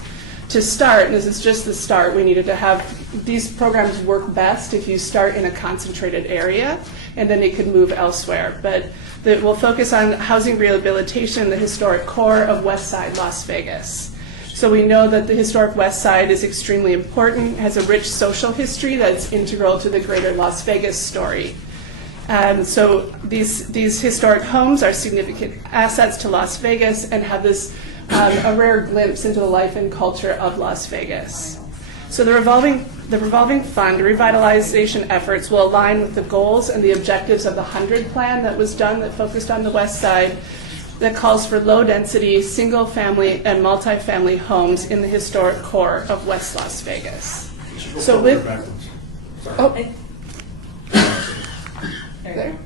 To start, and this is just the start, we needed to have, these programs work best if you start in a concentrated area, and then it could move elsewhere. But we'll focus on housing rehabilitation in the historic core of West Side Las Vegas. So we know that the historic West Side is extremely important, has a rich social history that's integral to the greater Las Vegas story. So these historic homes are significant assets to Las Vegas and have this a rare glimpse into the life and culture of Las Vegas. So the revolving fund revitalization efforts will align with the goals and the objectives of the 100 plan that was done that focused on the West Side, that calls for low-density, single-family and multi-family homes in the historic core of West Las Vegas. So with there.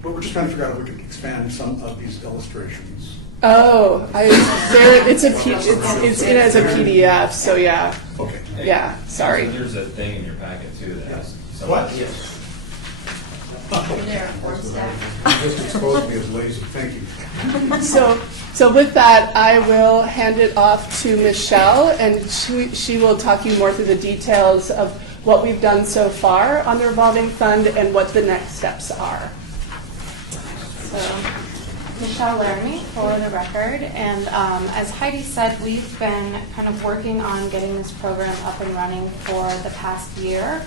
But we're just trying to figure out if we could expand some of these illustrations. Oh, it's in as a PDF, so yeah. Okay. Yeah, sorry. There's a thing in your packet too that has some. What? Yes. You just exposed me as lazy. Thank you. So with that, I will hand it off to Michelle, and she will talk you more through the details of what we've done so far on the revolving fund and what the next steps are. So, Michelle Laramie, for the record, and as Heidi said, we've been kind of working on getting this program up and running for the past year.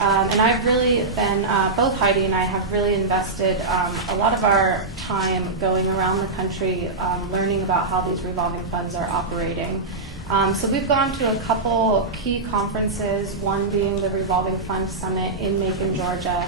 And I've really been, both Heidi and I have really invested a lot of our time going around the country learning about how these revolving funds are operating. So we've gone to a couple key conferences, one being the Revolving Fund Summit in Macon, Georgia,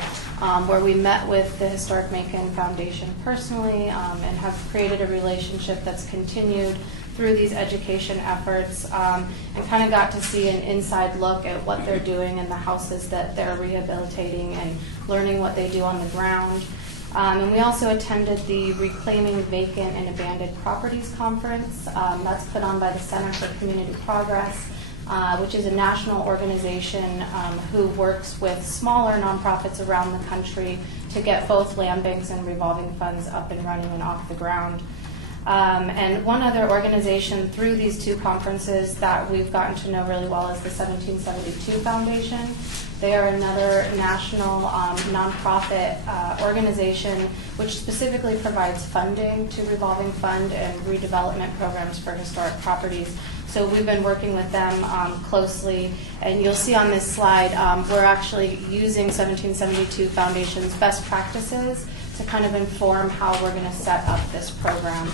where we met with the Historic Macon Foundation personally and have created a relationship that's continued through these education efforts and kind of got to see an inside look at what they're doing in the houses that they're rehabilitating and learning what they do on the ground. And we also attended the Reclaiming Vacant and Abandoned Properties Conference. That's put on by the Center for Community Progress, which is a national organization who works with smaller nonprofits around the country to get both land banks and revolving funds up and running and off the ground. And one other organization through these two conferences that we've gotten to know really well is the 1772 Foundation. They are another national nonprofit organization which specifically provides funding to revolving fund and redevelopment programs for historic properties. So we've been working with them closely, and you'll see on this slide we're actually using 1772 Foundation's best practices to kind of inform how we're going to set up this program.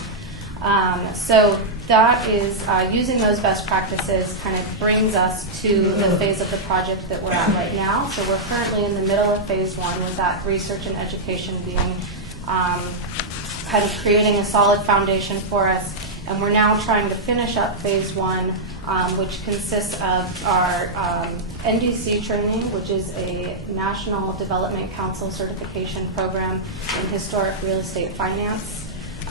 So that is using those best practices kind of brings us to the phase of the project that we're at right now. So we're currently in the middle of phase one with that research and education being kind of creating a solid foundation for us. And we're now trying to finish up phase one, which consists of our NDC training, which is a National Development Council certification program in historic real estate finance.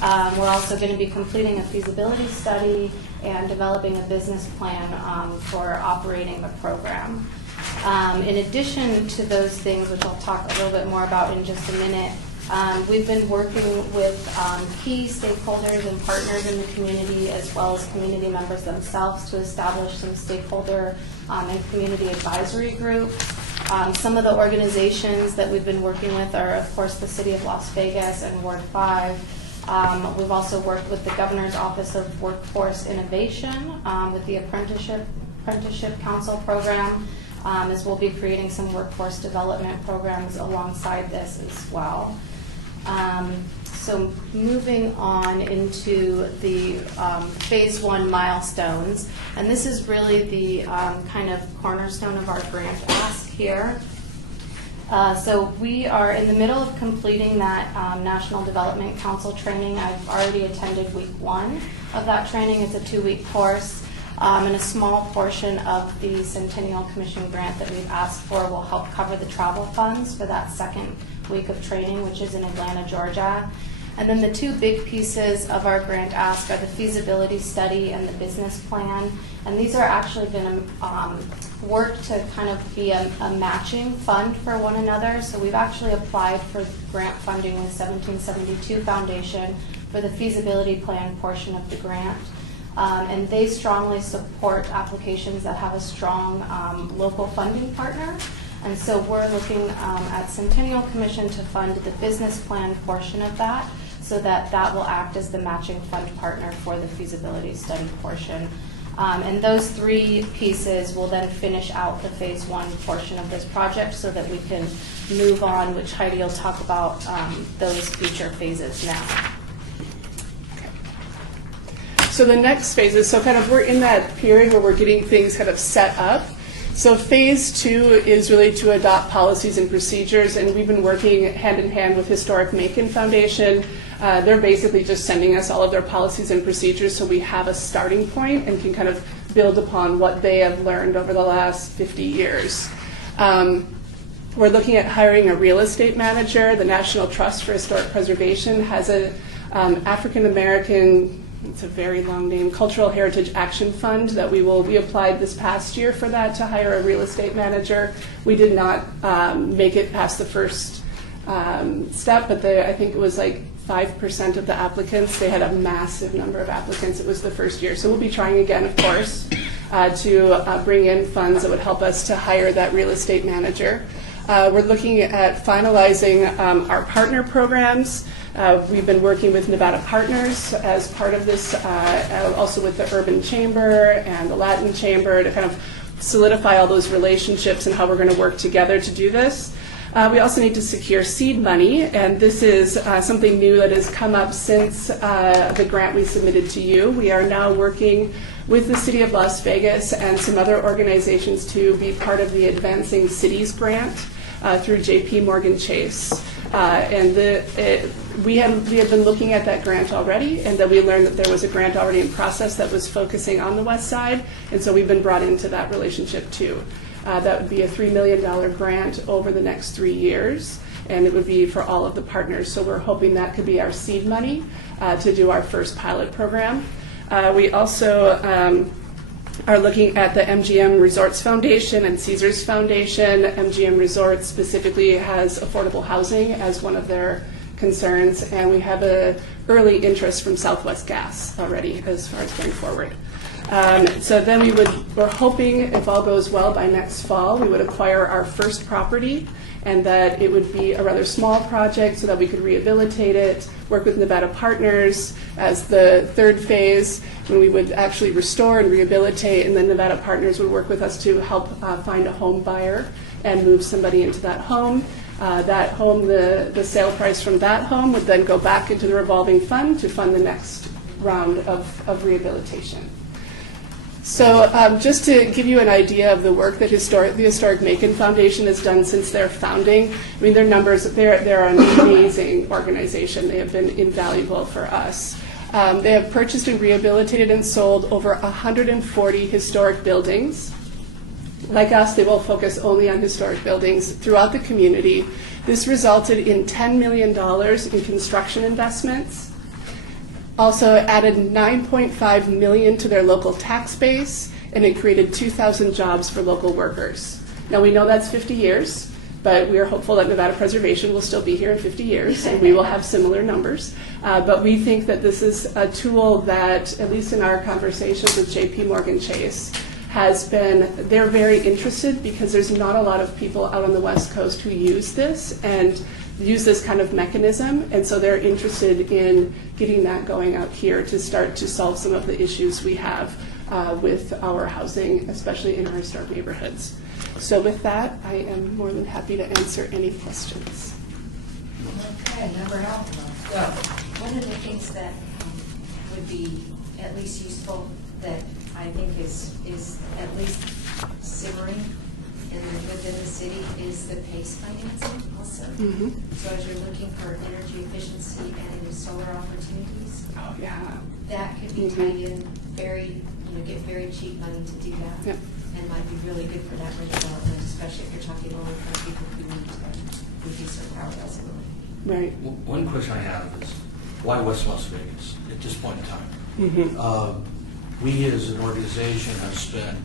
We're also going to be completing a feasibility study and developing a business plan for operating the program. In addition to those things, which I'll talk a little bit more about in just a minute, we've been working with key stakeholders and partners in the community, as well as community members themselves, to establish some stakeholder and community advisory groups. Some of the organizations that we've been working with are, of course, the City of Las Vegas and Ward 5. We've also worked with the Governor's Office of Workforce Innovation with the Apprenticeship Council program, as we'll be creating some workforce development programs alongside this as well. So moving on into the phase one milestones, and this is really the kind of cornerstone of our grant ask here. So we are in the middle of completing that National Development Council training. I've already attended week one of that training. It's a 2-week course, and a small portion of the Centennial Commission grant that we've asked for will help cover the travel funds for that second week of training, which is in Atlanta, Georgia. And then the two big pieces of our grant ask are the feasibility study and the business plan. And these are actually going to work to kind of be a matching fund for one another. So we've actually applied for grant funding with 1772 Foundation for the feasibility plan portion of the grant. And they strongly support applications that have a strong local funding partner. And so we're looking at Centennial Commission to fund the business plan portion of that, so that that will act as the matching fund partner for the feasibility study portion. And those three pieces will then finish out the phase one portion of this project so that we can move on, which Heidi will talk about those future phases now. So the next phase is, so kind of we're in that period where we're getting things kind of set up. So phase two is really to adopt policies and procedures, and we've been working hand in hand with Historic Macon Foundation. They're basically just sending us all of their policies and procedures so we have a starting point and can kind of build upon what they have learned over the last 50 years. We're looking at hiring a real estate manager. The National Trust for Historic Preservation has a African American, it's a very long name, Cultural Heritage Action Fund that we applied this past year for that to hire a real estate manager. We did not make it past the first step, but I think it was like 5% of the applicants. They had a massive number of applicants. It was the first year. So we'll be trying again, of course, to bring in funds that would help us to hire that real estate manager. We're looking at finalizing our partner programs. We've been working with Nevada Partners as part of this, also with the Urban Chamber and the Latin Chamber to kind of solidify all those relationships and how we're going to work together to do this. We also need to secure seed money, and this is something new that has come up since the grant we submitted to you. We are now working with the City of Las Vegas and some other organizations to be part of the Advancing Cities grant through JP Morgan Chase. We have been looking at that grant already, and then we learned that there was a grant already in process that was focusing on the west side, and so we've been brought into that relationship too. That would be a $3 million grant over the next 3 years, and it would be for all of the partners. So we're hoping that could be our seed money to do our first pilot program. We also are looking at the MGM Resorts Foundation and Caesars Foundation. MGM Resorts specifically has affordable housing as one of their concerns, and we have an early interest from Southwest Gas already as far as going forward. So then we're hoping, if all goes well, by next fall, we would acquire our first property, and that it would be a rather small project so that we could rehabilitate it, work with Nevada Partners as the third phase, when we would actually restore and rehabilitate, and then Nevada Partners would work with us to help find a home buyer and move somebody into that home. That home, the sale price from that home would then go back into the revolving fund to fund the next round of rehabilitation. So just to give you an idea of the work that the Historic Macon Foundation has done since their founding, I mean, their numbers, they're an amazing organization. They have been invaluable for us. They have purchased and rehabilitated and sold over 140 historic buildings. Like us, they will focus only on historic buildings throughout the community. This resulted in $10 million in construction investments. Also added $9.5 million to their local tax base, and it created 2,000 jobs for local workers. Now we know that's 50 years, but we are hopeful that Nevada Preservation will still be here in 50 years, and we will have similar numbers. But we think that this is a tool that, at least in our conversations with JP Morgan Chase, they're very interested because there's not a lot of people out on the West Coast who use this and use this kind of mechanism, and so they're interested in getting that going out here to start to solve some of the issues we have with our housing, especially in our historic neighborhoods. So with that, I am more than happy to answer any questions. Okay, member Alpha. One of the things that would be at least useful that I think is at least simmering within the city is the PACE financing also. Mm-hmm. So as you're looking for energy efficiency and solar opportunities, that could be tied in get very cheap money to do that. Yep. And might be really good for that redevelopment, especially if you're talking low-income people who need to reduce their power bills a little. Right. One question I have is, why West Las Vegas at this point in time? Mm-hmm. we as an organization have spent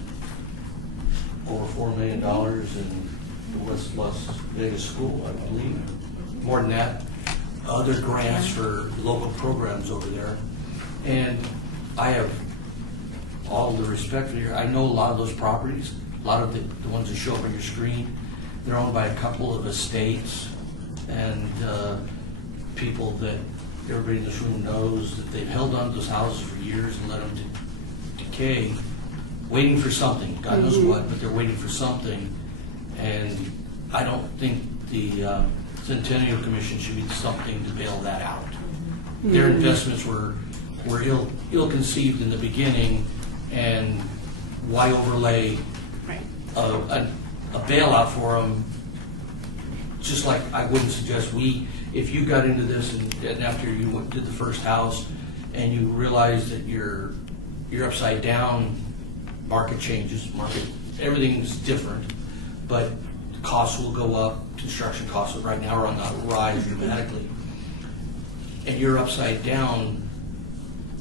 over $4 million in the West Las Vegas School, I believe. More than that, other grants for local programs over there. And I have all the respect for you. I know a lot of those properties, a lot of the ones that show up on your screen, they're owned by a couple of estates and people that everybody in this room knows that they've held on to those houses for years and let them decay, waiting for something. God knows what, but they're waiting for something. And I don't think the Centennial Commission should be something to bail that out. Their investments were ill-conceived in the beginning, and why overlay a bailout for them? Just like I wouldn't suggest if you got into this and after you did the first house and you realize that you're upside down, market changes, everything's different, but costs will go up. Construction costs right now are on the rise dramatically, and you're upside down.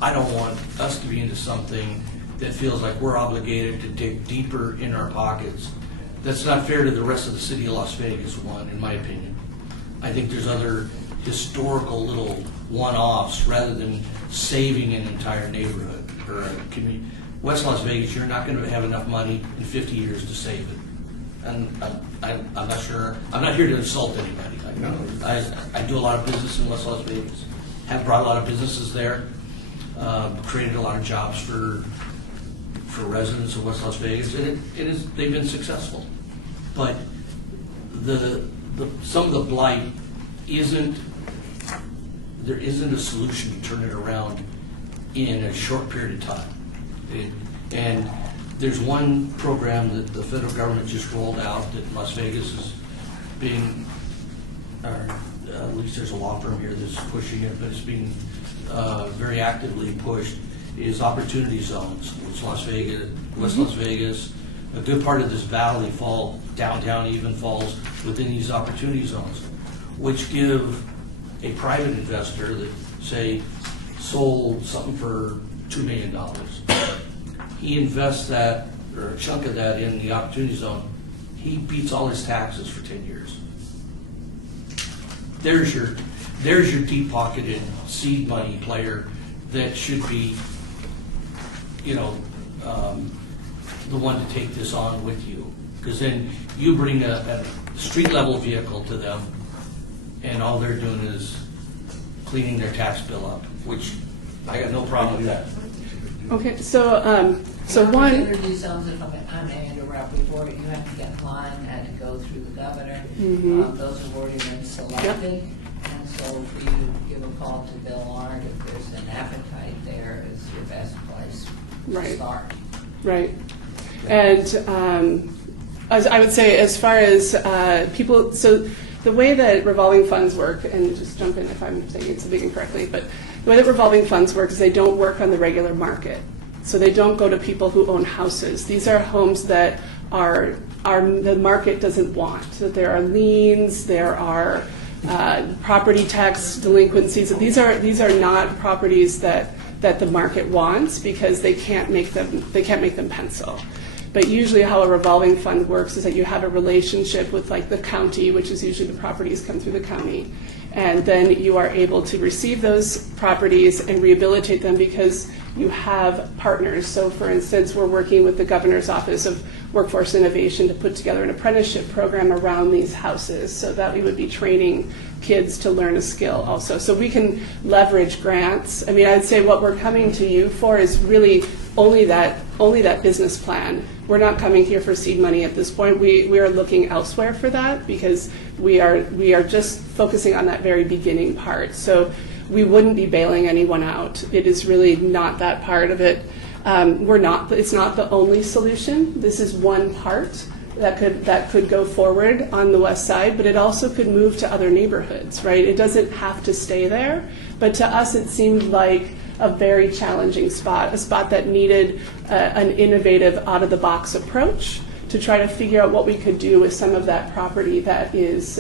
I don't want us to be into something that feels like we're obligated to dig deeper in our pockets. That's not fair to the rest of the city of Las Vegas, in my opinion. I think there's other historical little one-offs rather than saving an entire neighborhood or a community. West Las Vegas, you're not going to have enough money in 50 years to save it. And I'm not sure. I'm not here to insult anybody. I do a lot of business in West Las Vegas. Have brought a lot of businesses there. Created a lot of jobs for residents of West Las Vegas, and they've been successful. But some of the blight there isn't a solution to turn it around in a short period of time. And there's one program that the federal government just rolled out that Las Vegas is being, or at least there's a law firm here that's pushing it, but it's being very actively pushed, is opportunity zones, which Las Vegas, West Las Vegas, a good part of this valley downtown even falls within these opportunity zones, which give a private investor that, say, sold something for $2 million. He invests that, or a chunk of that in the opportunity zone, he beats all his taxes for 10 years. There's your deep-pocketed seed money player that should be, the one to take this on with you. Because then you bring a street-level vehicle to them, and all they're doing is cleaning their tax bill up, which I got no problem with that. Okay, so one. Energy zones, if I may interrupt before, you have to get in line, had to go through the governor. Those have already been selected. And so for you to give a call to Bill Arndt, if there's an appetite there, is your best place to start. Right. And as I would say, as far as people, so the way that revolving funds work, and just jump in if I'm saying something incorrectly, but the way that revolving funds work is they don't work on the regular market. So they don't go to people who own houses. These are homes that are the market doesn't want. That there are liens, there are property tax delinquencies. These are not properties that the market wants because they can't make them pencil. But usually how a revolving fund works is that you have a relationship with like the county, which is usually the properties come through the county. And then you are able to receive those properties and rehabilitate them because you have partners. So for instance, we're working with the Governor's Office of Workforce Innovation to put together an apprenticeship program around these houses so that we would be training kids to learn a skill also. So we can leverage grants. I mean, I'd say what we're coming to you for is really only that business plan. We're not coming here for seed money at this point. We are looking elsewhere for that because we are just focusing on that very beginning part. So we wouldn't be bailing anyone out. It is really not that part of it. It's not the only solution. This is one part that could go forward on the west side, but it also could move to other neighborhoods, right? It doesn't have to stay there, but to us it seemed like a very challenging spot, a spot that needed an innovative, out-of-the-box approach to try to figure out what we could do with some of that property that is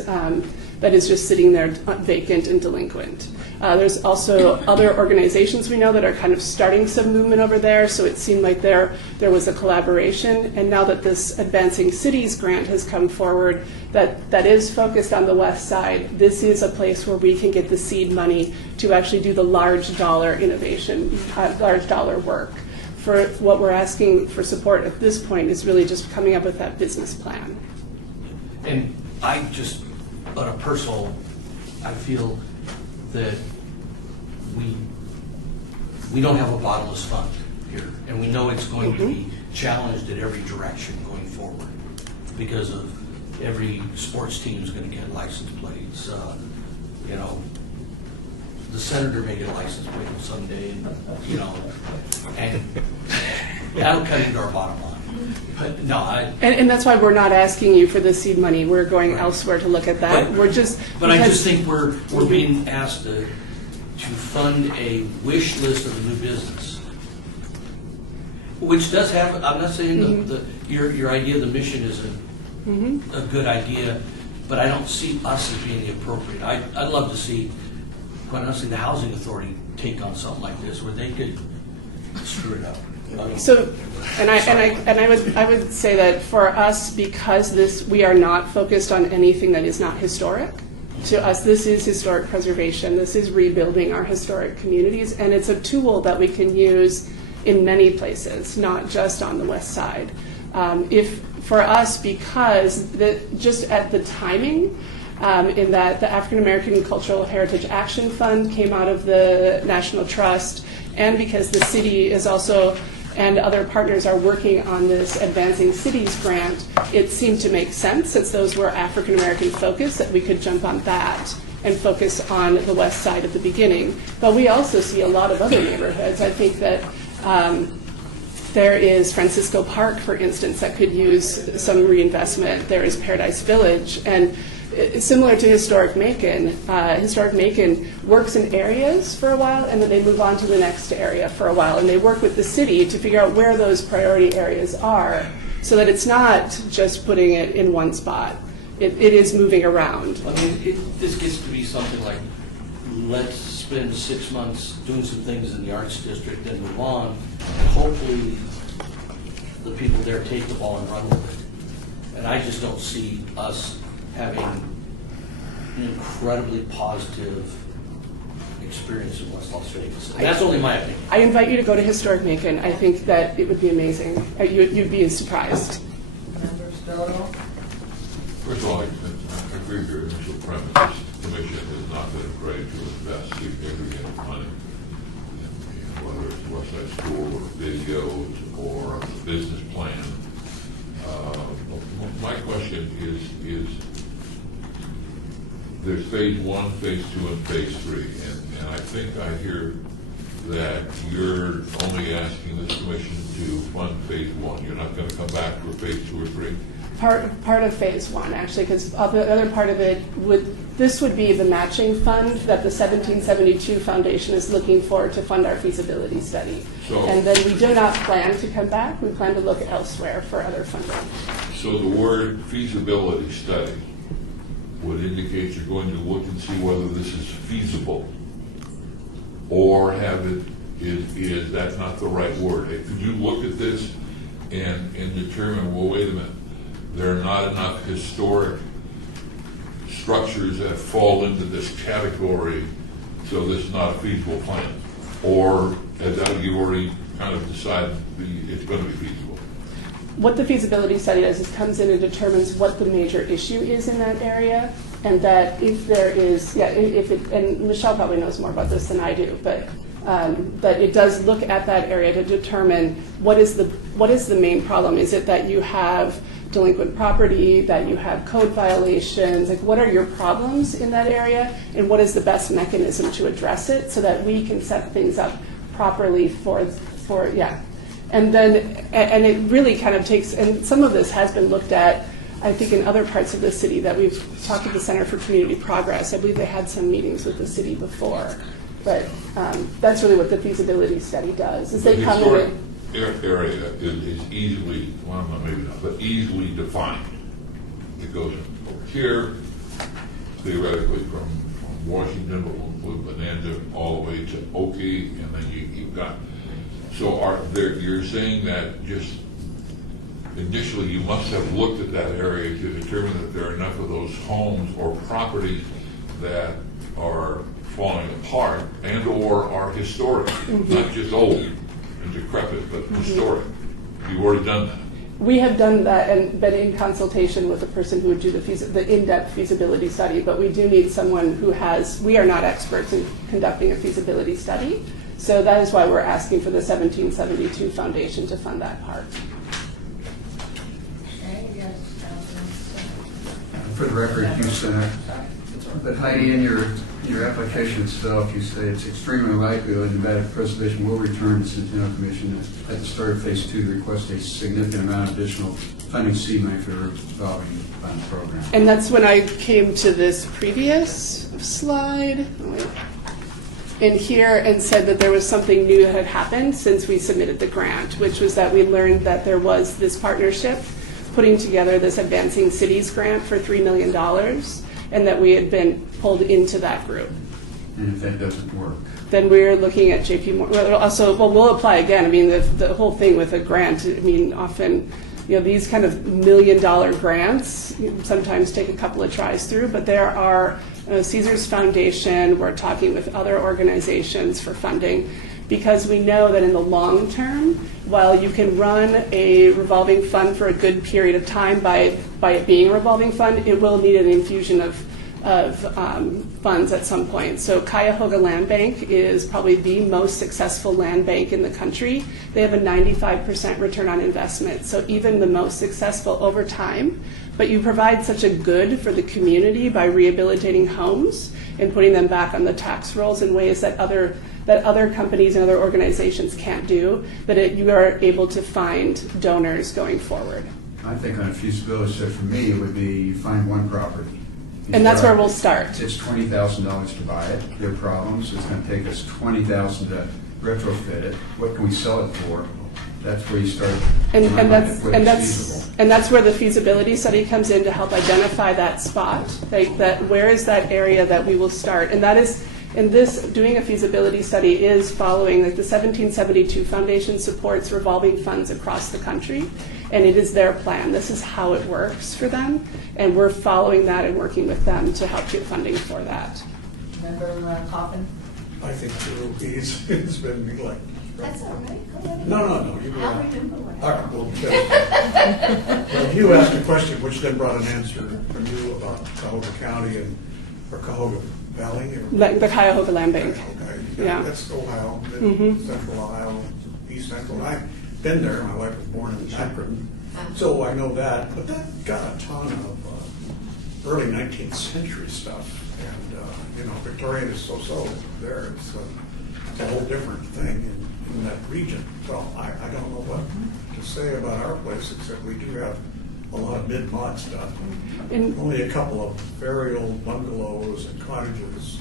just sitting there vacant and delinquent. There's also other organizations we know that are kind of starting some movement over there, so it seemed like there was a collaboration. And now that this Advancing Cities grant has come forward that is focused on the west side, this is a place where we can get the seed money to actually do the large dollar innovation, large dollar work. For what we're asking for support at this point is really just coming up with that business plan. And I just, on a personal, I feel that we don't have a bottomless fund here, and we know it's going to be challenged at every direction going forward because of every sports team is going to get license plates. You know, the senator may get a license plate someday, you know, and that'll cut into our bottom line. But no, and that's why we're not asking you for the seed money. We're going elsewhere to look at that. But I just think we're being asked to fund a wish list of a new business, which does have. I'm not saying your idea of the mission is a good idea, but I don't see us as being the appropriate. I'd love to see, quite honestly, the housing authority take on something like this where they could screw it up. So, I would say that for us, because we are not focused on anything that is not historic. To us, this is historic preservation. This is rebuilding our historic communities, and it's a tool that we can use in many places, not just on the west side. For us, because just at the timing, in that the African American Cultural Heritage Action Fund came out of the National Trust, and because the city is also and other partners are working on this Advancing Cities grant, it seemed to make sense, since those were African American focused, that we could jump on that and focus on the west side at the beginning. But we also see a lot of other neighborhoods. I think that there is Francisco Park, for instance, that could use some reinvestment. There is Paradise Village, and similar to Historic Macon works in areas for a while, and then they move on to the next area for a while, and they work with the city to figure out where those priority areas are, so that it's not just putting it in one spot. It is moving around. I mean, this gets to be something like, let's spend 6 months doing some things in the Arts District, then move on, and hopefully the people there take the ball and run with it. And I just don't see us having an incredibly positive experience in West Las Vegas. And that's only my opinion. I invite you to go to Historic Macon. I think that it would be amazing. You'd be surprised. First of all, I agree with your initial premise. This commission has not been afraid to invest significant money, whether it's West Side School or videos or the business plan. My question is there's phase 1, phase 2, and phase 3, and I think I hear that you're only asking this commission to fund phase 1. You're not going to come back for phase 2 or 3? Part of phase 1, actually, because the other part of it would be the matching fund that the 1772 Foundation is looking for to fund our feasibility study. And then we do not plan to come back. We plan to look elsewhere for other funding. So the word feasibility study would indicate you're going to look and see whether this is feasible, or is that not the right word? Could you look at this and determine, well, wait a minute, there are not enough historic structures that fall into this category, so this is not a feasible plan? Or has that you already kind of decided it's going to be feasible? What the feasibility study does is comes in and determines what the major issue is in that area, and that if there is, and Michelle probably knows more about this than I do, but that it does look at that area to determine what is the main problem. Is it that you have delinquent property, that you have code violations, like what are your problems in that area, and what is the best mechanism to address it so that we can set things up properly for. And then, and it really kind of takes, and some of this has been looked at, I think, in other parts of the city that we've talked to the Center for Community Progress. I believe they had some meetings with the city before. But that's really what the feasibility study does, is they come in. area is easily, well, maybe not, but easily defined. It goes over here, theoretically from Washington, with Bonanza, all the way to Okie, and then you've got, so you're saying that just initially you must have looked at that area to determine that there are enough of those homes or properties that are falling apart and or are historic, not just old and decrepit, but historic. You've already done that. We have done that and been in consultation with the person who would do the in-depth feasibility study, but we do need someone who we are not experts in conducting a feasibility study, so that is why we're asking for the 1772 Foundation to fund that part. For the record, you said, but Heidi, in your application itself, you say it's extremely likely that the Nevada Preservation will return to the Centennial Commission at the start of Phase 2 to request a significant amount of additional funding seed money for the revolving fund program. And that's when I came to this previous slide in here and said that there was something new that had happened since we submitted the grant, which was that we learned that there was this partnership putting together this Advancing Cities grant for $3 million, and that we had been pulled into that group. And if that doesn't work? Then we're looking at JP Morgan. Also, we'll apply again. I mean, the whole thing with a grant, I mean, often, these kind of $1 million grants sometimes take a couple of tries through, but there are Caesars Foundation, we're talking with other organizations for funding, because we know that in the long term, while you can run a revolving fund for a good period of time by it being a revolving fund, it will need an infusion of funds at some point. So Cuyahoga Land Bank is probably the most successful land bank in the country. They have a 95% return on investment. So even the most successful over time, but you provide such a good for the community by rehabilitating homes and putting them back on the tax rolls in ways that other companies and other organizations can't do, that you are able to find donors going forward. I think on a feasibility study for me, it would be you find one property. And that's where we'll start. It's $20,000 to buy it. There are problems. It's going to take us $20,000 to retrofit it. What can we sell it for? That's where you start. And that's where the feasibility study comes in to help identify that spot. That where is that area that we will start? And that is. And this, doing a feasibility study is following, like the 1772 Foundation supports revolving funds across the country, and it is their plan. This is how it works for them, and we're following that and working with them to help get funding for that. Member Coffin? I think it's been like. That's all right. No. You I'll remember what. All right, well, you asked a question which then brought an answer from you about Cuyahoga County or Cuyahoga Valley? The Cuyahoga Land Bank. Okay. Yeah. That's Ohio, Central Ohio, East Central. I've been there. My wife was born in Akron, so I know that. But that got a ton of early 19th century stuff. And, Victorian is so-so there. It's a whole different thing in that region. So I don't know what to say about our place, except we do have a lot of mid-mod stuff. Only a couple of very old bungalows and cottages.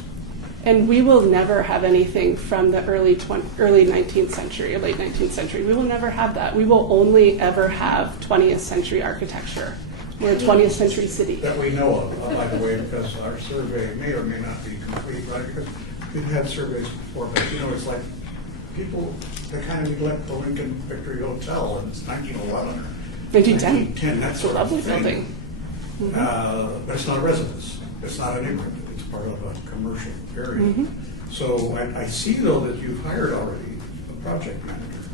And we will never have anything from the early 19th century or late 19th century. We will never have that. We will only ever have 20th century architecture. We're a 20th century city. That we know of, by the way, because our survey may or may not be complete, right? Because we've had surveys before, but it's like people, they kind of neglect the Lincoln Victory Hotel, and it's 1911 or 1910, that sort of thing. Building. But it's not a residence. It's not a neighborhood. It's part of a commercial area. So I see, though, that you've hired already a project manager.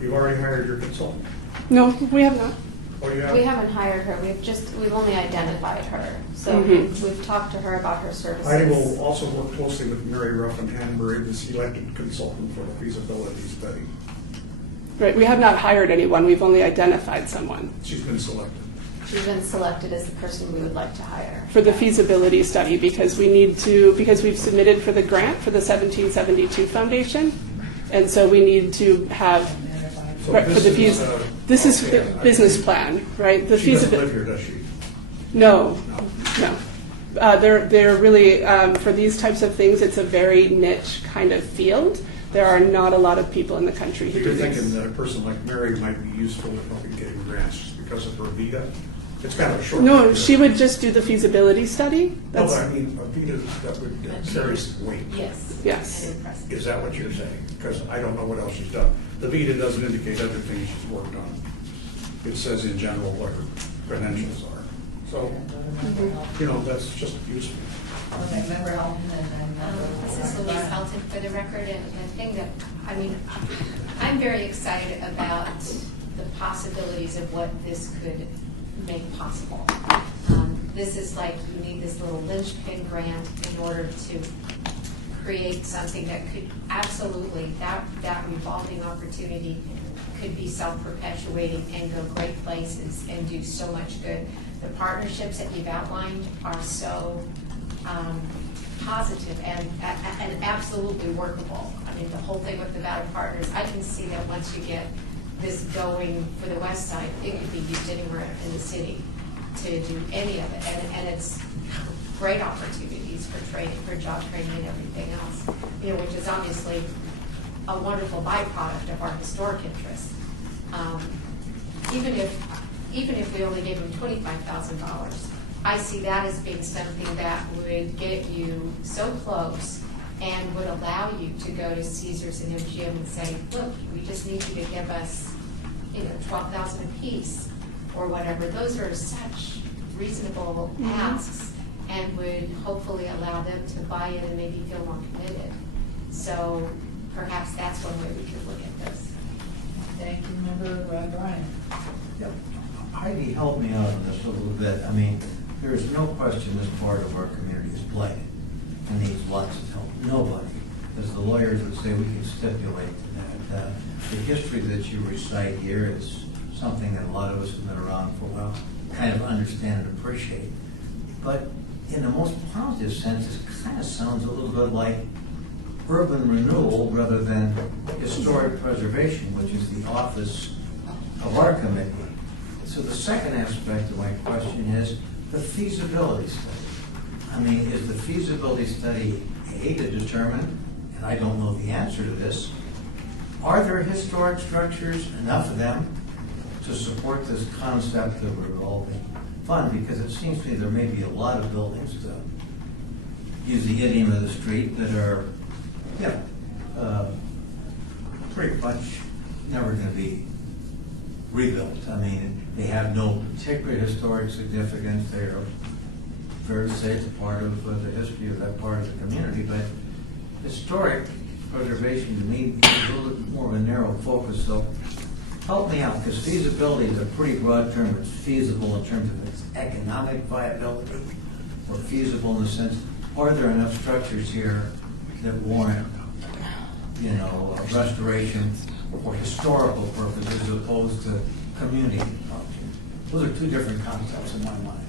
You've already hired your consultant. No, we have not. Oh, you have? We haven't hired her. We've only identified her. So we've talked to her about her services. Heidi will also work closely with Mary Ruffin Hanbury, the selected consultant for the feasibility study. Right, we have not hired anyone. We've only identified someone. She's been selected. She's been selected as the person we would like to hire. For the feasibility study, because we've submitted for the grant for the 1772 Foundation, and so we need to have, this is the business plan, right? She doesn't live here, does she? No. They're really, for these types of things, it's a very niche kind of field. There are not a lot of people in the country who You're do thinking this. that a person like Mary might be useful in helping getting grants just because of her vita? It's kind of a short. No, she would just do the feasibility study. No, That's, but I mean, a vita that would carry some weight. Yes. yes. And impressive. Is that what you're saying? Because I don't know what else she's done. The vita doesn't indicate other things she's worked on. It says in general what her credentials are. So, you know, that's just useful. Okay, Member Helton and This is Louise Helton for the record, and the thing that, I mean, I'm very excited about the possibilities of what this could make possible. This is like, you need this little linchpin grant in order to create something that could absolutely, that revolving opportunity could be self-perpetuating and go great places and do so much good. The partnerships that you've outlined are so positive and absolutely workable. I mean, the whole thing with the Nevada Partners, I can see that once you get this going for the west side, it could be used anywhere in the city to do any of it. And it's great opportunities for training, for job training and everything else, you know, which is obviously a wonderful byproduct of our historic interests. Even if we only gave them $25,000, I see that as being something that would get you so close and would allow you to go to Caesars and MGM and say, look, we just need you to give us, you know, $12,000 apiece or whatever. Those are such reasonable asks and would hopefully allow them to buy in and maybe feel more committed. So perhaps that's one way we could look at this. Thank you, Member Bryan. Yep. Heidi helped me out on this a little bit. I mean, there is no question this part of our community is blighted and needs lots of help. Nobody, as the lawyers would say, we can stipulate that. The history that you recite here is something that a lot of us have been around for a while, kind of understand and appreciate. But in the most positive sense, it kind of sounds a little bit like urban renewal rather than historic preservation, which is the office of our committee. So the second aspect of my question is the feasibility study. I mean, is the feasibility study A, to determine, and I don't know the answer to this, are there historic structures, enough of them, to support this concept of a revolving fund? Because it seems to me there may be a lot of buildings, to use the idiom of the street, that are, you know, pretty much never going to be rebuilt. I mean, they have no particular historic significance. They are, fair to say, it's a part of the history of that part of the community. But historic preservation to me is a little bit more of a narrow focus. So help me out, because feasibility is a pretty broad term. It's feasible in terms of its economic viability, or feasible in the sense, are there enough structures here that warrant, you know, restoration for historical purposes as opposed to community function? Those are two different concepts in my mind.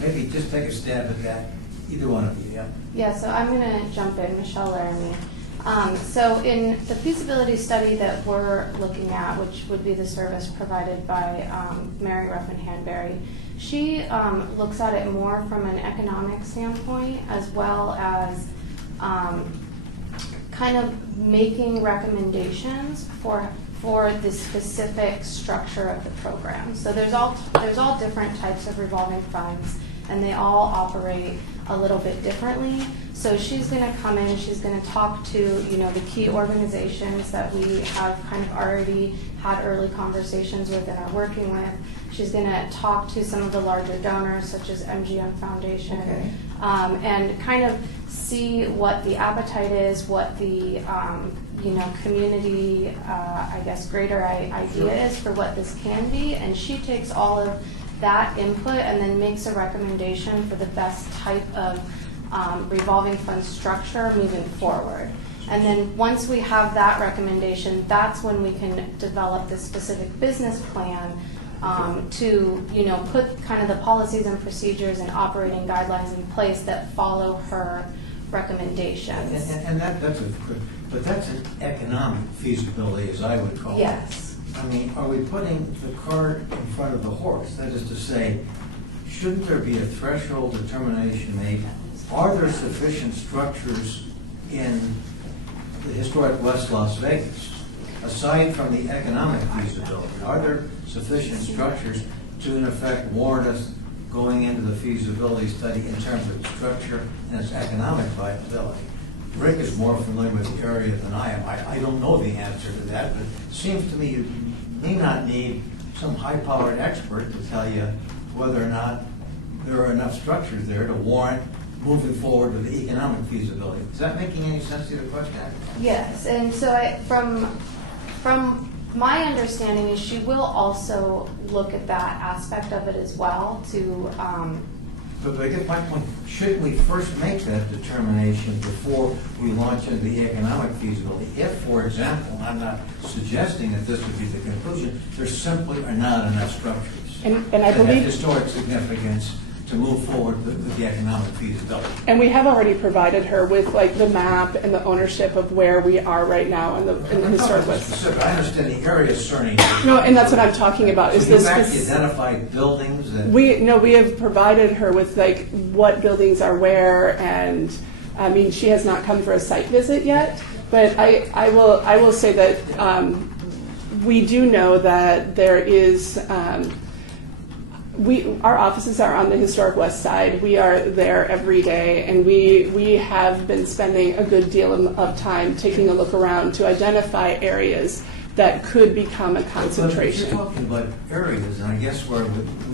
Maybe just take a stab at that, either one of you, yeah? Yeah, so I'm going to jump in, Michelle Laramie. So in the feasibility study that we're looking at, which would be the service provided by Mary Ruffin-Hanbury, she looks at it more from an economic standpoint as well as kind of making recommendations for the specific structure of the program. So there's all different types of revolving funds, and they all operate a little bit differently. So she's going to come in, she's going to talk to, you know, the key organizations that we have kind of already had early conversations with and are working with. She's going to talk to some of the larger donors, such as MGM Foundation, Okay. And kind of see what the appetite is, what the you know, community, I guess, greater idea is for what this can be. And she takes all of that input and then makes a recommendation for the best type of revolving fund structure moving forward. And then once we have that recommendation, that's when we can develop the specific business plan to, you know, put kind of the policies and procedures and operating guidelines in place that follow her recommendations. And that's a good, but that's an economic feasibility, as I would call it. Yes. I mean, are we putting the cart in front of the horse? That is to say, shouldn't there be a threshold determination made? Are there sufficient structures in the historic West Las Vegas, aside from the economic feasibility, are there sufficient structures to in effect warrant us going into the feasibility study in terms of its structure and its economic viability? Rick is more familiar with the area than I am. I don't know the answer to that, but it seems to me you may not need some high-powered expert to tell you whether or not there are enough structures there to warrant moving forward with the economic feasibility. Is that making any sense to the question? Yes, and so from my understanding is she will also look at that aspect of it as well to. But I guess my point, shouldn't we first make that determination before we launch into the economic feasibility? If, for example, I'm not suggesting that this would be the conclusion, there simply are not enough structures And I that believe have historic significance to move forward with the economic feasibility. And we have already provided her with like the map and the ownership of where we are right now in the historic West. I understand the area is certain. No, and that's what I'm talking about. Is this You've actually identified buildings that we have provided her with like what buildings are where, and I mean she has not come for a site visit yet, but I will say that we do know that there is. Our offices are on the historic west side. We are there every day, and we have been spending a good deal of time taking a look around to identify areas that could become a concentration. But you're talking about areas, and I guess we're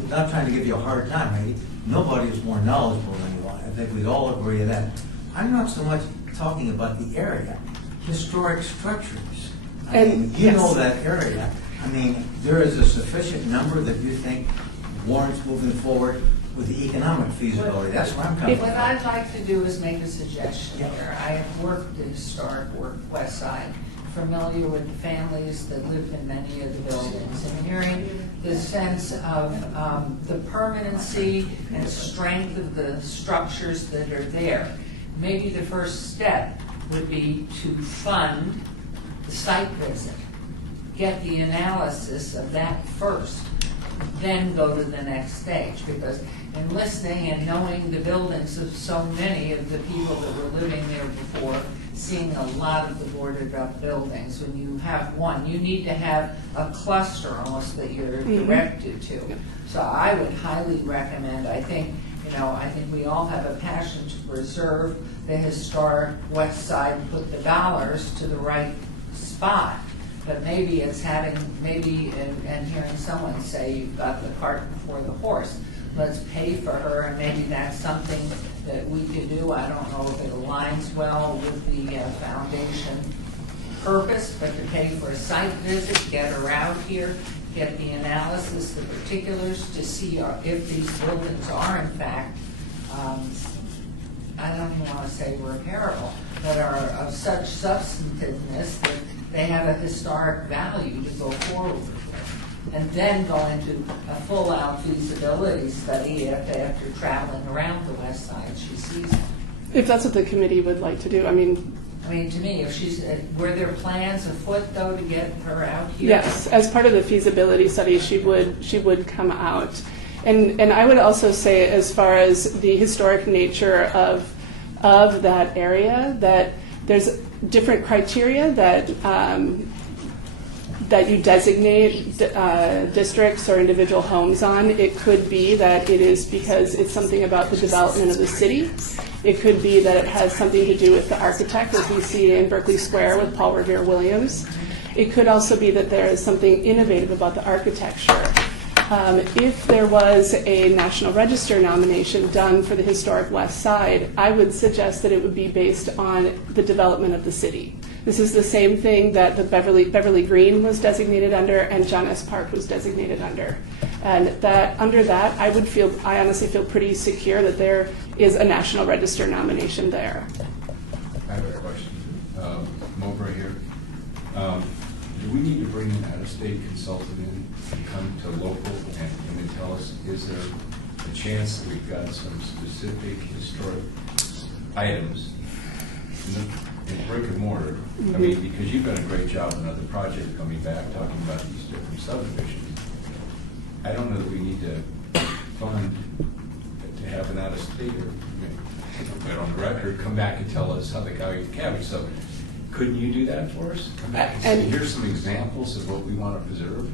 not trying to give you a hard time. Right? Nobody is more knowledgeable than you are. I think we'd all agree to that. I'm not so much talking about the area, historic structures. I mean, you know that area. I mean, there is a sufficient number that you think warrants moving forward with the economic feasibility. That's where I'm coming from. What I'd like to do is make a suggestion here. I have worked the historic West Side, familiar with the families that live in many of the buildings, and hearing the sense of the permanency and strength of the structures that are there. Maybe the first step would be to fund the site visit, get the analysis of that first, then go to the next stage. Because in listening and knowing the buildings of so many of the people that were living there before, seeing a lot of the boarded up buildings, when you have one, you need to have a cluster almost that you're directed to. So I would highly recommend, I think we all have a passion to preserve the historic West Side and put the dollars to the right spot. But maybe it's and hearing someone say you've got the cart before the horse. Let's pay for her, and maybe that's something that we could do. I don't know if it aligns well with the foundation purpose, but to pay for a site visit, get her out here, get the analysis, the particulars, to see if these buildings are in fact, I don't even want to say repairable, but are of such substantiveness that they have a historic value to go forward with. And then go into a full-out feasibility study after traveling around the west side, she sees it. If that's what the committee would like to do, I mean, to me, if she's, were there plans afoot though to get her out here? yes, as part of the feasibility study, she would come out. And I would also say, as far as the historic nature of that area, that there's different criteria that you designate districts or individual homes on. It could be that it is because it's something about the development of the city. It could be that it has something to do with the architect, as we see in Berkeley Square with Paul Revere Williams. It could also be that there is something innovative about the architecture. If there was a National Register nomination done for the historic West Side, I would suggest that it would be based on the development of the city. This is the same thing that the Beverly Green was designated under and John S. Park was designated under. And that under that, I honestly feel pretty secure that there is a National Register nomination there. I have a question. Mowbray here. Do we need to bring an out-of-state consultant in to come to local and tell us, is there a chance that we've got some specific historic items in brick and mortar? I mean, because you've done a great job in other projects coming back, talking about these different subdivisions. I don't know that we need to fund to have an out-of-state or put it on the record, come back and tell us how the county cabbage. So Couldn't you do that for us? Come back and say, here's some examples of what we want to preserve?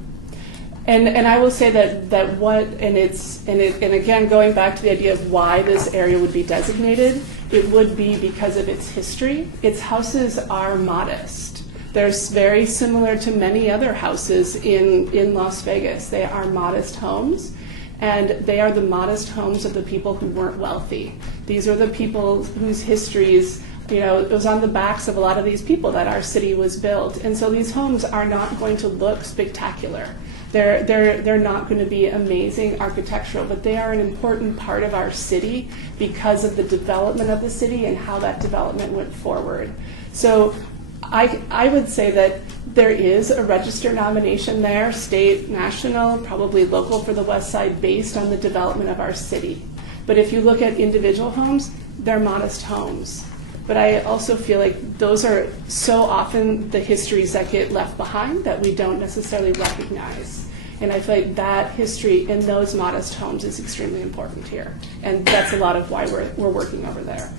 And I will say that what, and again, going back to the idea of why this area would be designated, it would be because of its history. Its houses are modest. They're very similar to many other houses in Las Vegas. They are modest homes, and they are the modest homes of the people who weren't wealthy. These are the people whose histories, it was on the backs of a lot of these people that our city was built. And so these homes are not going to look spectacular. They're not going to be amazing architectural, but they are an important part of our city because of the development of the city and how that development went forward. So I would say that there is a register nomination there, state, national, probably local for the West Side, based on the development of our city. But if you look at individual homes, they're modest homes. But I also feel like those are so often the histories that get left behind that we don't necessarily recognize. And I feel like that history in those modest homes is extremely important here. And that's a lot of why we're working over there.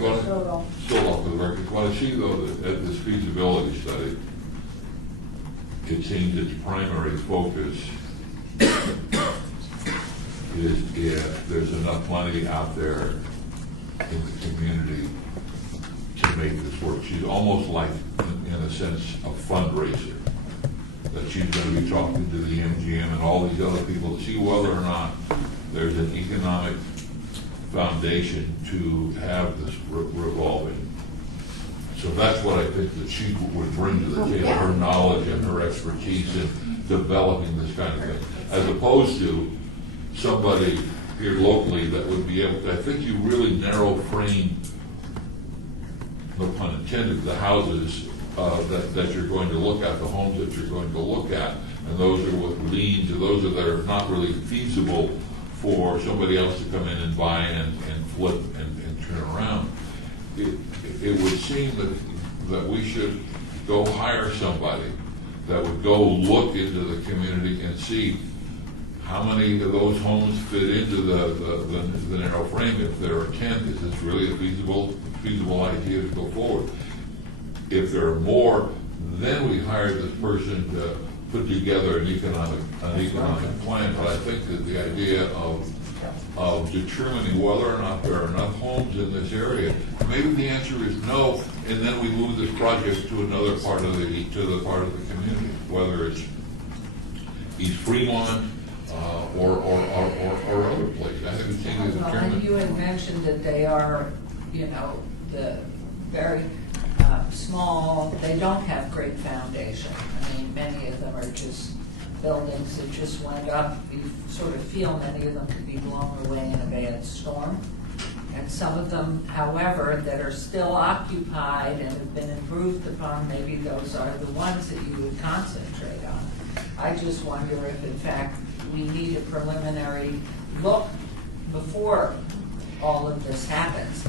Well, still off the record, what I see though, that at this feasibility study, it seems its primary focus is if there's enough money out there in the community to make this work. She's almost like, in a sense, a fundraiser. That she's going to be talking to the MGM and all these other people to see whether or not there's an economic foundation to have this revolving. So that's what I think that she would bring to the table, her knowledge and her expertise in developing this kind of thing, as opposed to somebody here locally that would be able to, I think you really narrow frame, no pun intended, the houses that you're going to look at, the homes that you're going to look at, and those are with liens, or those that are not really feasible for somebody else to come in and buy and flip and turn around. It would seem that we should go hire somebody that would go look into the community and see how many of those homes fit into the narrow frame. If there are 10, is this really a feasible idea to go forward? If there are more, then we hire this person to put together an economic plan. But I think that the idea of determining whether or not there are enough homes in this area, maybe the answer is no, and then we move this project to another part of the community, whether it's East Fremont or other places. I think it's easy to determine. And you had mentioned that they are, the very small, they don't have great foundation. I mean, many of them are just buildings that just went up. You sort of feel many of them could be blown away in a bad storm. And some of them, however, that are still occupied and have been improved upon, maybe those are the ones that you would concentrate on. I just wonder if, in fact, we need a preliminary look before all of this happens,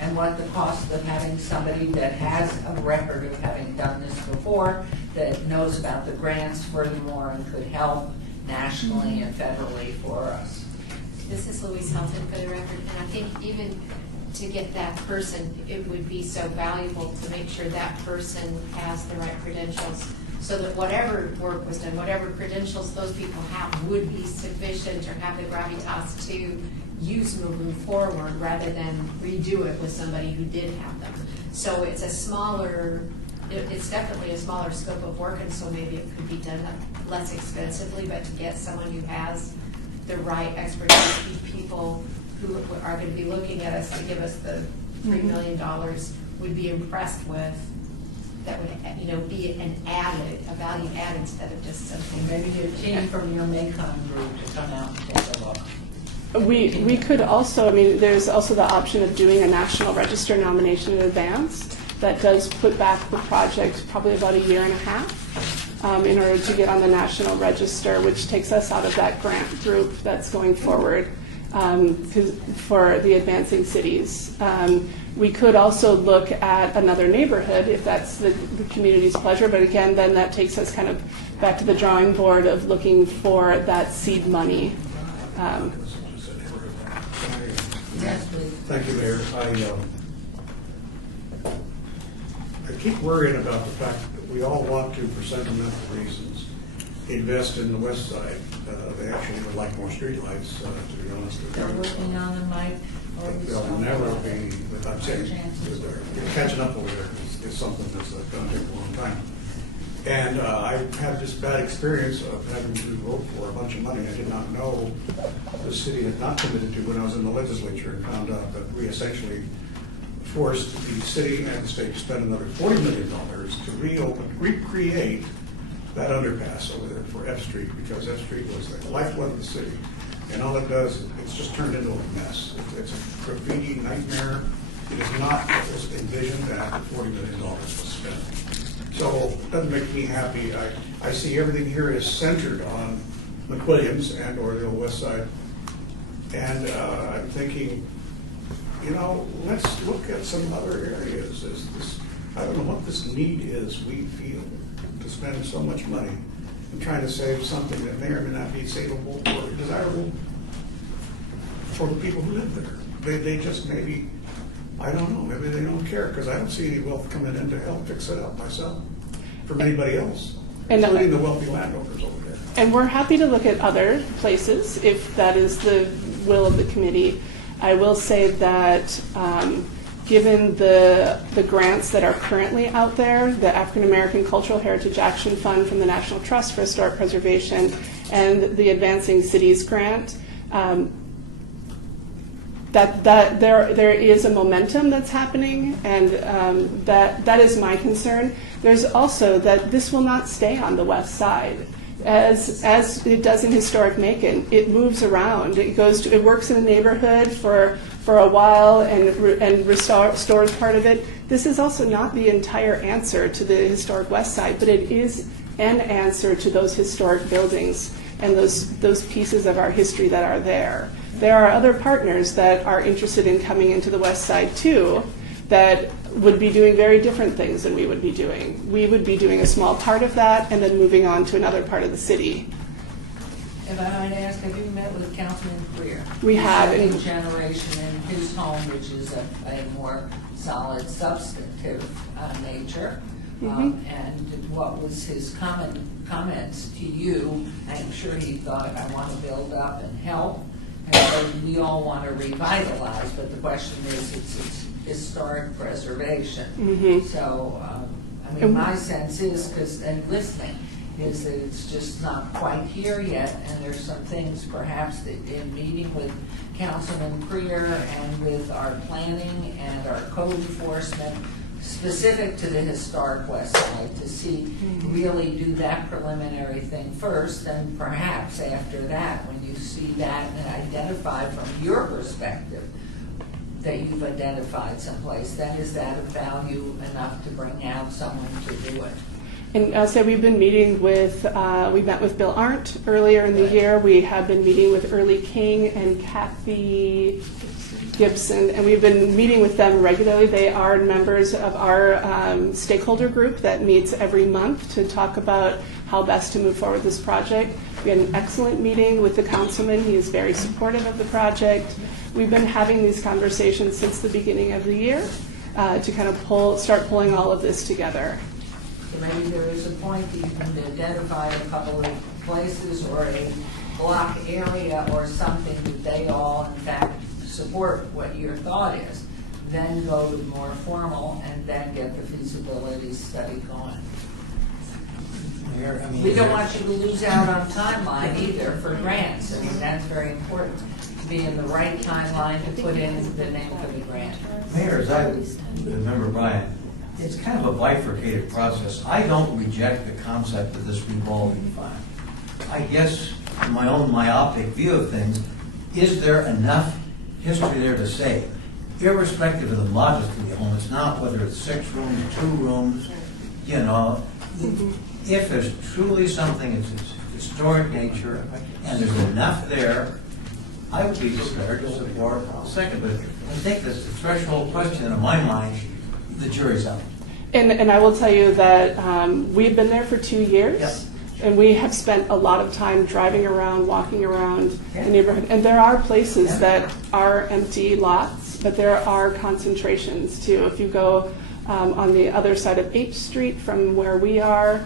and what the cost of having somebody that has a record of having done this before, that knows about the grants furthermore and could help nationally and federally for us. This is Louise Helton for the record, and I think even to get that person, it would be so valuable to make sure that person has the right credentials, so that whatever work was done, whatever credentials those people have would be sufficient or have the gravitas to use moving forward, rather than redo it with somebody who did have them. So it's a smaller, it's definitely a smaller scope of work, and so maybe it could be done less expensively, but to get someone who has the right expertise, people who are going to be looking at us to give us the $3 million would be impressed with, that would, be a value add instead of just something. Maybe a team from your Macon group to come out and take a look. We could also, there's also the option of doing a national register nomination in advance. That does put back the project probably about a year and a half in order to get on the national register, which takes us out of that grant group that's going forward for the advancing cities. We could also look at another neighborhood if that's the community's pleasure, but again, then that takes us kind of back to the drawing board of looking for that seed money. Yes, please. Thank you, Mayor. I keep worrying about the fact that we all want to, for sentimental reasons, invest in the west side. They actually would like more streetlights, to be honest with you. They're working on them, Mike. They'll never be, without saying, catching up over there is something that's going to take a long time. And I've had this bad experience of having to vote for a bunch of money I did not know the city had not committed to when I was in the legislature, and found out that we essentially forced the city and the state to spend another $40 million to recreate that underpass over there for F Street, because F Street was the lifeblood of the city. And all it does, it's just turned into a mess. It's a graffiti nightmare. It is not what was envisioned after $40 million was spent. So it doesn't make me happy. I see everything here is centered on McWilliams and or the West Side. And I'm thinking, you know, let's look at some other areas. I don't know what this need is we feel to spend so much money and trying to save something that may or may not be savable or desirable for the people who live there. They just maybe, I don't know, maybe they don't care, because I don't see any wealth coming in to help fix it up myself from anybody else, including the wealthy landowners over there. And we're happy to look at other places if that is the will of the committee. I will say that given the grants that are currently out there, the African American Cultural Heritage Action Fund from the National Trust for Historic Preservation and the Advancing Cities Grant, that there is a momentum that's happening, and that is my concern. There's also that this will not stay on the west side. As it does in historic Macon, it moves around. It works in a neighborhood for a while and restores part of it. This is also not the entire answer to the historic west side, but it is an answer to those historic buildings and those pieces of our history that are there. There are other partners that are interested in coming into the west side too, that would be doing very different things than we would be doing. We would be doing a small part of that and then moving on to another part of the city. If I might ask, have you met with Councilman Greer? We have. Second generation in his home, which is a more solid, substantive nature. And what was his comments to you? I'm sure he thought, I want to build up and help. And so we all want to revitalize, but the question is, it's historic preservation. So, I mean, my sense is, and listening, is that it's just not quite here yet, and there's some things perhaps that in meeting with Councilman Creer and with our planning and our code enforcement specific to the historic west side to see, really do that preliminary thing first, and perhaps after that, when you see that and identify from your perspective that you've identified someplace, then is that of value enough to bring out someone to do it? And so we've been meeting with, we met with Bill Arndt earlier in the year. We have been meeting with Early King and Kathy Gibson, and we've been meeting with them regularly. They are members of our stakeholder group that meets every month to talk about how best to move forward with this project. We had an excellent meeting with the councilman. He is very supportive of the project. We've been having these conversations since the beginning of the year to kind of start pulling all of this together. So maybe there is a point that you can identify a couple of places or a block area or something that they all, in fact, support what your thought is, then go to more formal and then get the feasibility study going. We don't want you to lose out on timeline either for grants. I mean, that's very important, to be in the right timeline to put in the name for the grant. Mayor, as I remember, Brian, it's kind of a bifurcated process. I don't reject the concept of this revolving fund. I guess, in my own myopic view of things, is there enough history there to say, irrespective of the modesty of the home, it's not whether it's 6 rooms, 2 rooms, you know, if there's truly something, it's historic nature, and there's enough there, I would be prepared to support a second. But I think that's the threshold question in my mind, the jury's out. And I will tell you that we've been there for 2 years. Yep. And we have spent a lot of time driving around, walking around the neighborhood. And there are places that are empty lots but there are concentrations too. If you go on the other side of H Street from where we are,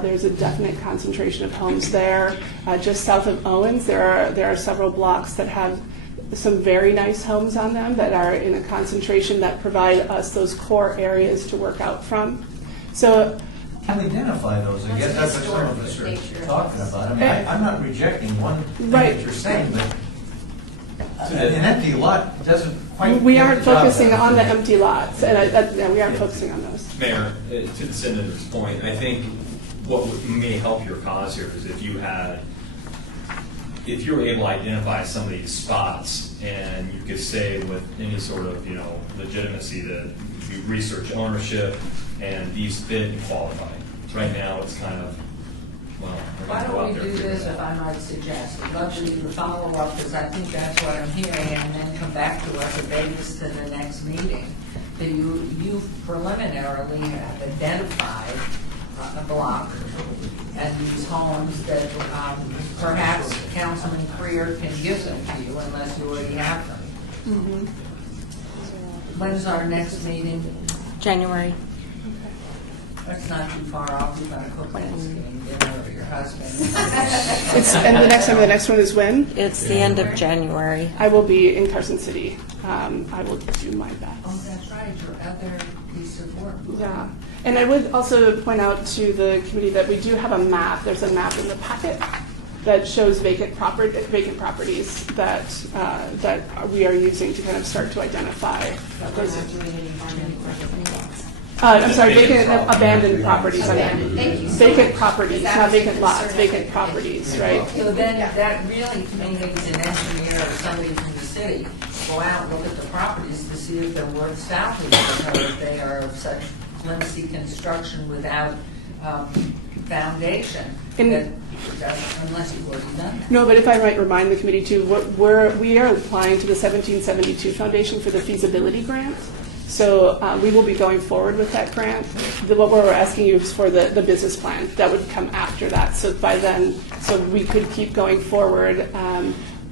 there's a definite concentration of homes there. Just south of Owens, there are several blocks that have some very nice homes on them that are in a concentration that provide us those core areas to work out from. So Can we identify those? I guess that's what some of us are talking about. I mean, I'm not rejecting one thing that you're saying, but an empty lot doesn't quite. we aren't focusing on the empty lots, and we aren't focusing on those. Mayor, to the senator's point, I think what may help your cause here is if you were able to identify some of these spots, and you could say with any sort of legitimacy that you research ownership and these fit and qualify. Right now, it's kind of Why don't we do this, if I might suggest? Let's do the follow-up, because I think that's what I'm hearing, and then come back to us at Vegas to the next meeting. That you preliminarily have identified a block and these homes that perhaps Councilman Creer can give them to you unless you already have them. Mm-hmm. When's our next meeting? January. That's not too far off. We're going to cook Thanksgiving dinner for your husband. And the next one is when? It's the end of January. I will be in Carson City. I will do my best. Oh, that's right. Your other piece of work. Yeah. And I would also point out to the committee that we do have a map. There's a map in the packet that shows vacant properties that we are using to kind of start to identify. I'm sorry, abandoned properties. Vacant properties, not vacant lots, vacant properties, right? So then that really, to me, makes an engineer or somebody from the city go out and look at the properties to see if they're worth salvaging, or if they are of such flimsy construction without foundation. Unless you've already done that. No, but if I might remind the committee too, we are applying to the 1772 Foundation for the feasibility grant. So we will be going forward with that grant. What we're asking you is for the business plan. That would come after that. So by then, so we could keep going forward.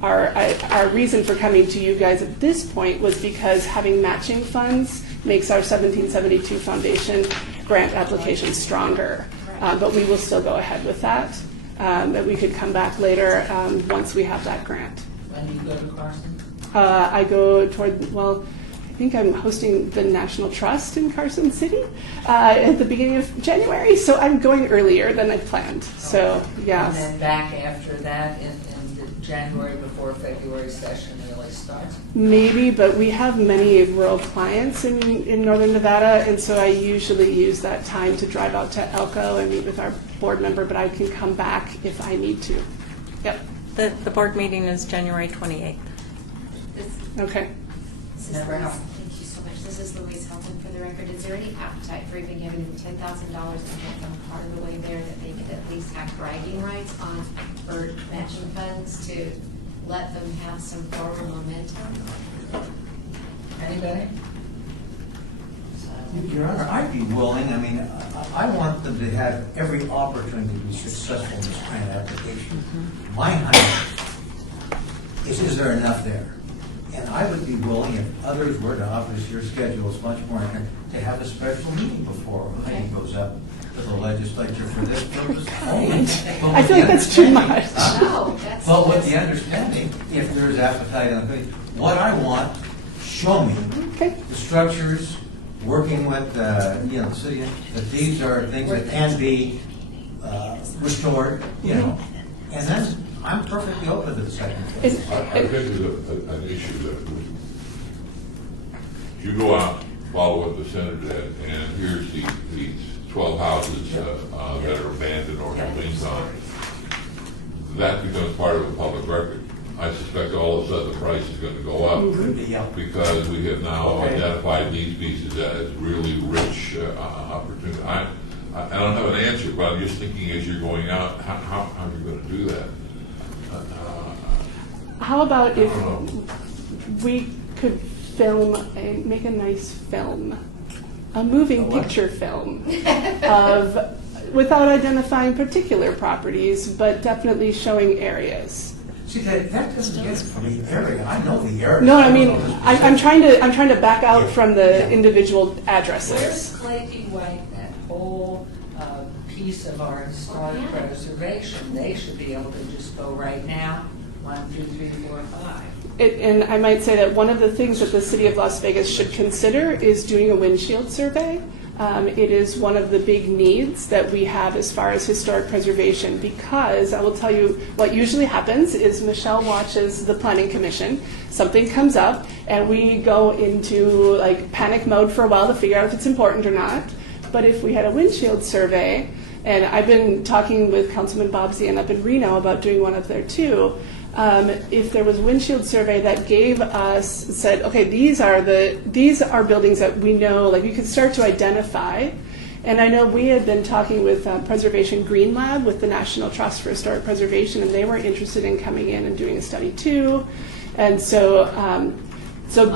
Our reason for coming to you guys at this point was because having matching funds makes our 1772 Foundation grant application stronger. But we will still go ahead with that. That we could come back later once we have that grant. When do you go to Carson? I go toward, I think I'm hosting the National Trust in Carson City at the beginning of January, so I'm going earlier than I planned. So, yes. And then back after that in January before February session really starts? Maybe, but we have many rural clients in northern Nevada, and so I usually use that time to drive out to Elko and meet with our board member, but I can come back if I need to. Yep. The board meeting is January 28th. Okay. Thank you so much. This is Louise Helton for the record. Is there any appetite for even giving them $10,000 and get them part of the way there, that they could at least have bragging rights on for matching funds to let them have some forward momentum? Anybody? Your Honor, I'd be willing. I mean, I want them to have every opportunity to be successful in this grant application. My hunch is there enough there? And I would be willing, if others were to obviously your schedule is much more, to have a special meeting before Heidi goes up to the legislature for this purpose. I feel like that's too much. But with the understanding, if there's appetite on the thing, what I want, show me the structures, working with the city, that these are things that can be restored, and then I'm perfectly open to the second. I think there's an issue that you go out, follow what the senator did, and here's these 12 houses that are abandoned or have liens on. That becomes part of a public record. I suspect all of a sudden the price is going to go up because we have now identified these pieces as really rich opportunity. I don't have an answer, but I'm just thinking as you're going out, how are you going to do that? How about if we could make a nice film, a moving picture film without identifying particular properties, but definitely showing areas. See, that doesn't get from the area. I know the area. No, I mean, I'm trying to back out from the individual addresses. Where's Clayton White, that whole piece of our historic preservation? They should be able to just go right now, 1, 2, 3, 4, 5. And I might say that one of the things that the city of Las Vegas should consider is doing a windshield survey. It is one of the big needs that we have as far as historic preservation, because I will tell you what usually happens is Michelle watches the Planning Commission, something comes up, and we go into like panic mode for a while to figure out if it's important or not. But if we had a windshield survey, and I've been talking with Councilman Bobsey up in Reno about doing one up there too, if there was a windshield survey that gave us, said, okay, these are buildings that we know, like you could start to identify. And I know we had been talking with Preservation Green Lab with the National Trust for Historic Preservation, and they were interested in coming in and doing a study too. And so, On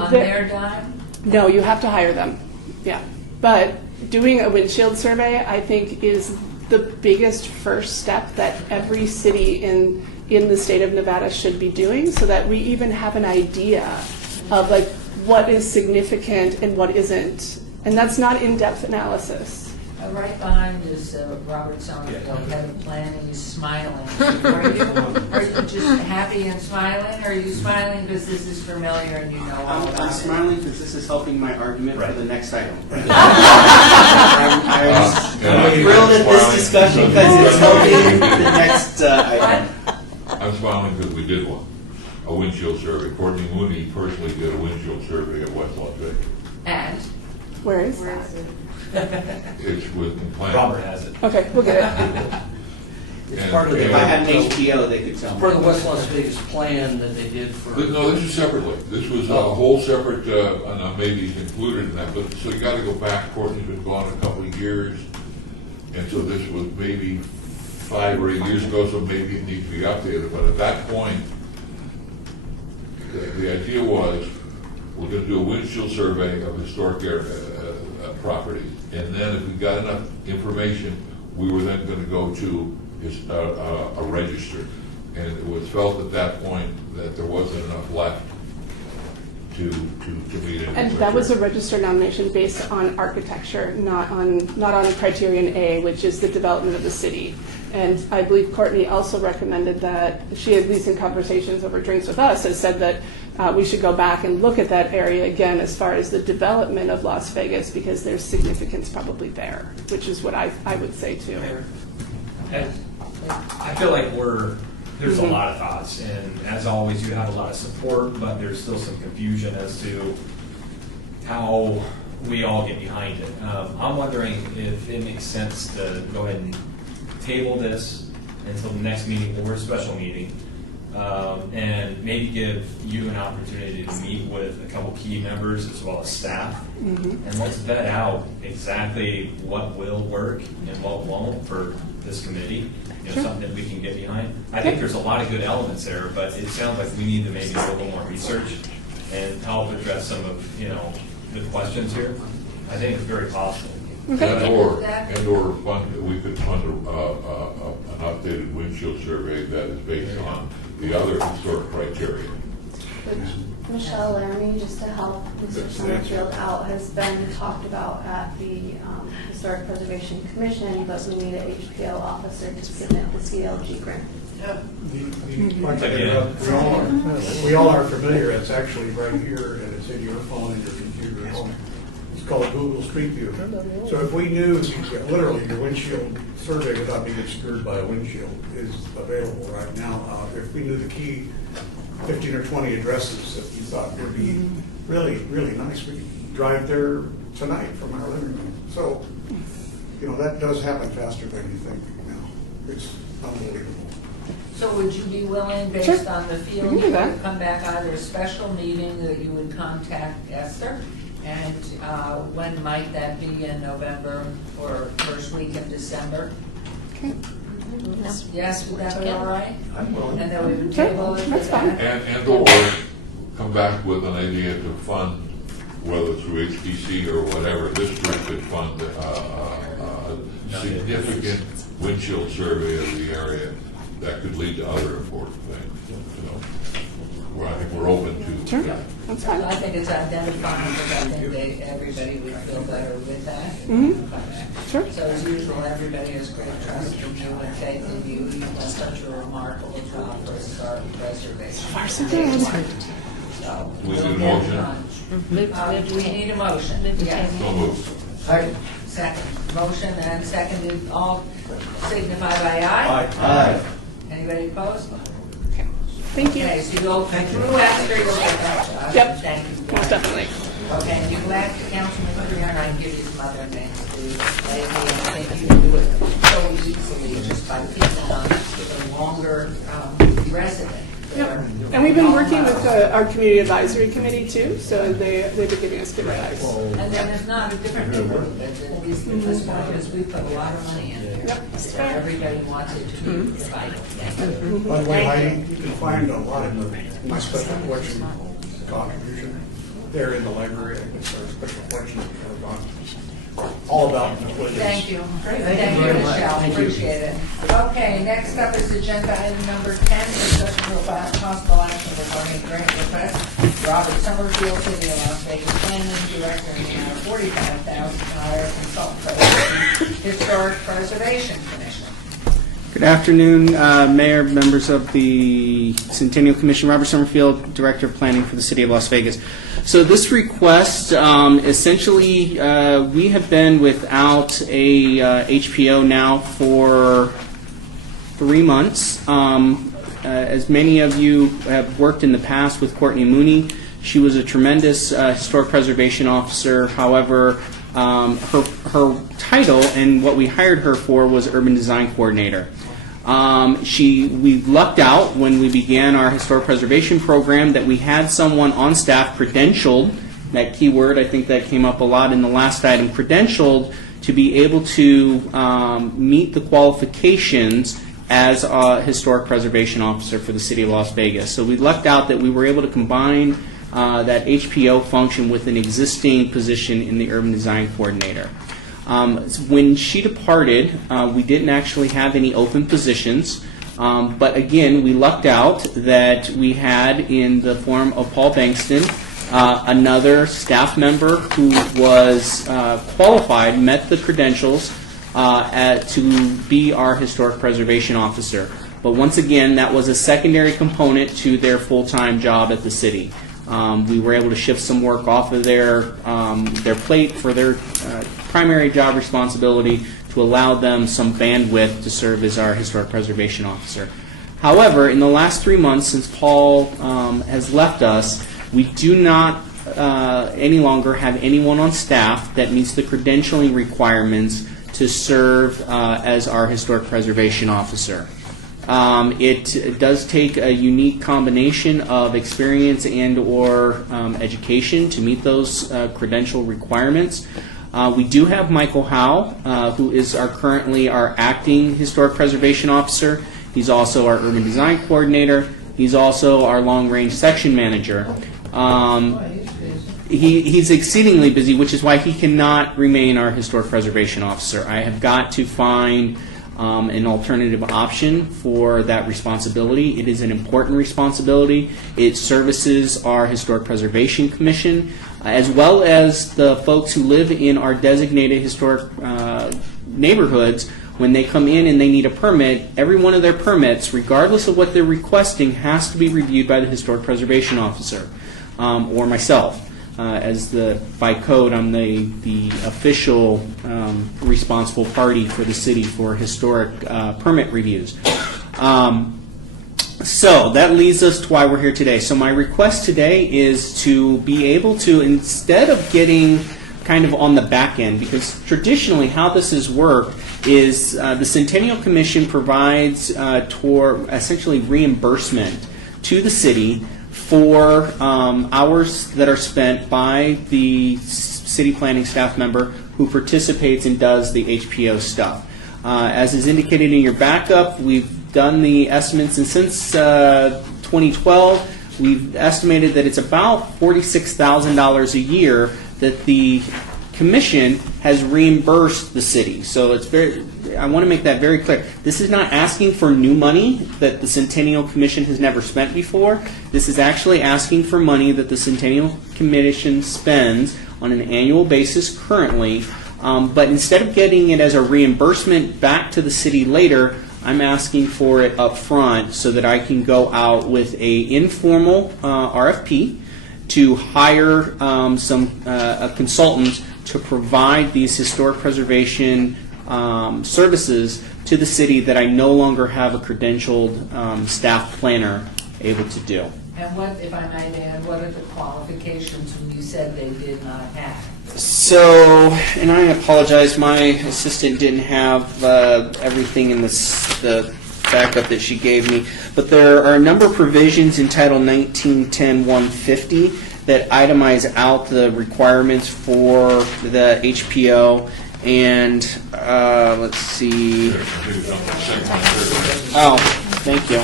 their dime? No, you have to hire them. Yeah, but doing a windshield survey, I think, is the biggest first step that every city in the state of Nevada should be doing, so that we even have an idea of like what is significant and what isn't. And that's not in-depth analysis. Right behind is Robert Summerfield, head of planning. He's smiling. Are you just happy and smiling, or are you smiling because this is familiar and you know all about I'm it? smiling because this is helping my argument for the next item. I'm thrilled at this discussion because it's helping the next item. I'm smiling because we did one, a windshield survey. Courtney Mooney personally did a windshield survey at West Las Vegas. And? Where is that? It's with planning. Robert has it. Okay, we'll get it. It's part of the, if I had an HBO, they could tell me. For the West Las Vegas plan that they did for. No, this is separately. This was a whole separate, and maybe it's included in that, but, so you gotta go back. Courtney's been gone a couple of years, and so this was maybe 5 or 8 years ago, so maybe it needs to be updated, but at that point, the idea was, we're gonna do a windshield survey of historic properties, and then if we got enough information, we were then gonna go to a register. And it was felt at that point that there wasn't enough left to meet it. And that was a registered nomination based on architecture, not on criterion A, which is the development of the city. And I believe Courtney also recommended that, she at least in conversations over drinks with us, has said that we should go back and look at that area again as far as the development of Las Vegas, because there's significance probably there, which is what I would say too. And I feel like there's a lot of thoughts, and as always, you have a lot of support, but there's still some confusion as to how we all get behind it. I'm wondering if it makes sense to go ahead and table this until the next meeting or a special meeting, and maybe give you an opportunity to meet with a couple key members as well as staff, and let's vet out exactly what will work and what won't for this committee. Something that we can get behind. I think there's a lot of good elements there, but it sounds like we need to maybe do a little more research and help address some of the questions here. I think it's very possible. And or fund, we could fund an updated windshield survey that is based on the other historic criteria. Michelle Laramie, just to help Mr. Summerfield out, has been talked about at the Historic Preservation Commission, but we need an HPO officer to submit the CLG grant. We all are familiar. It's actually right here, and it's in your phone and your computer at home. It's called Google Street View. So if we knew, literally, your windshield survey without being obscured by a windshield is available right now. If we knew the key 15 or 20 addresses that you thought would be really, really nice, we could drive there tonight from our living room. So, that does happen faster than you think now. It's unbelievable. So would you be willing, based on the field, We can do to that. come back either a special meeting that you would contact Esther? And when might that be, in November or first week in December? Yes, would that be all right? I'm willing. And then we would table it. That's fine. And or come back with an idea to fund, whether through HPC or whatever, this group could fund a significant windshield survey of the area that could lead to other important things, you know. Well, I think we're open to. Sure. That's fine. I think it's identifying, because I think everybody would feel better with that. Mm-hmm. Sure. So as usual, everybody has great trust in you and faith in you. You've done such a remarkable job for historic preservation. So far, so good. So, We we'll need a get motion. it done. We need a motion. Yes. So moved. Second. Motion and seconded. All signify by aye. Aye. Anybody opposed? Thank you. Okay, so you'll through after you'll get back to us. Yep. Thank you. Most definitely. Okay, and you go back to Councilman Creer, and I can give you some other names too. I think you can do it so easily just by picking on with a longer resident. Yep. And we've been working with our community advisory committee too, so they've been giving us good advice. And then there's not a different neighborhood, at least at this point, because we put a lot of money in there. Yep. So everybody wants it to be provided. By the way, Heidi, you can find a lot of my special collection contribution there in the library. It's our special collection all about employees. Thank you. Thank you, Michelle. Appreciate it. Okay, next up is agenda item number 10, discussion of possible action regarding grant request. Robert Summerfield, City of Las Vegas Planning Director, in the amount of $45,000 to hire consultant for the Historic Preservation Commission. Good afternoon, Mayor, members of the Centennial Commission. Robert Summerfield, Director of Planning for the City of Las Vegas. So this request, essentially, we have been without a HPO now for 3 months. As many of you have worked in the past with Courtney Mooney, she was a tremendous historic preservation officer. However, her title and what we hired her for was urban design coordinator. We lucked out when we began our historic preservation program that we had someone on staff credentialed, that keyword I think that came up a lot in the last item, credentialed to be able to meet the qualifications as a historic preservation officer for the City of Las Vegas. So we lucked out that we were able to combine that HPO function with an existing position in the urban design coordinator. When she departed, we didn't actually have any open positions, but again, we lucked out that we had, in the form of Paul Bankston, another staff member who was qualified, met the credentials to be our historic preservation officer. But once again, that was a secondary component to their full-time job at the city. We were able to shift some work off of their plate for their primary job responsibility to allow them some bandwidth to serve as our historic preservation officer. However, in the last 3 months since Paul has left us, we do not any longer have anyone on staff that meets the credentialing requirements to serve as our historic preservation officer. It does take a unique combination of experience and or education to meet those credential requirements. We do have Michael Howe, who is currently our acting historic preservation officer. He's also our urban design coordinator. He's also our long-range section manager. He's exceedingly busy, which is why he cannot remain our historic preservation officer. I have got to find an alternative option for that responsibility. It is an important responsibility. It services our Historic Preservation Commission, as well as the folks who live in our designated historic neighborhoods. When they come in and they need a permit, every one of their permits, regardless of what they're requesting, has to be reviewed by the Historic Preservation Officer or myself. By code, I'm the official responsible party for the city for historic permit reviews. So that leads us to why we're here today. So my request today is to be able to, instead of getting kind of on the back end, because traditionally how this has worked is the Centennial Commission provides essentially reimbursement to the city for hours that are spent by the city planning staff member who participates and does the HPO stuff. As is indicated in your backup, we've done the estimates, and since 2012, we've estimated that it's about $46,000 a year that the Commission has reimbursed the city. So it's I want to make that very clear. This is not asking for new money that the Centennial Commission has never spent before. This is actually asking for money that the Centennial Commission spends on an annual basis currently. But instead of getting it as a reimbursement back to the city later, I'm asking for it up front so that I can go out with a informal RFP to hire a consultant to provide these historic preservation services to the city that I no longer have a credentialed staff planner able to do. And what, if I might add, what are the qualifications when you said they did not have? So, and I apologize, my assistant didn't have everything in the backup that she gave me, but there are a number of provisions in Title 1910-150 that itemize out the requirements for the HPO. And let's see. Oh, thank you.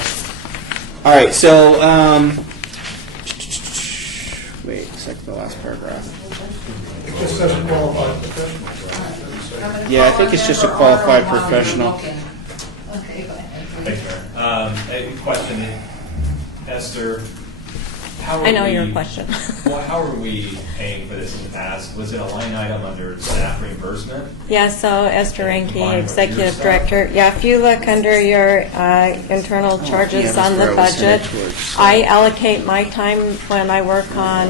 All right, so wait a second, the last paragraph. It just says qualified professional. Yeah, I think it's just a qualified professional. Okay, go ahead. Thanks, Mayor. A question, Esther. How are I know we, your question. Well, how are we paying for this in the past? Was it a line item under staff reimbursement? Yeah, so Esther Ranke, Combined with your Executive staff? Director. Yeah, if you look under your internal charges on the budget, I allocate my time when I work on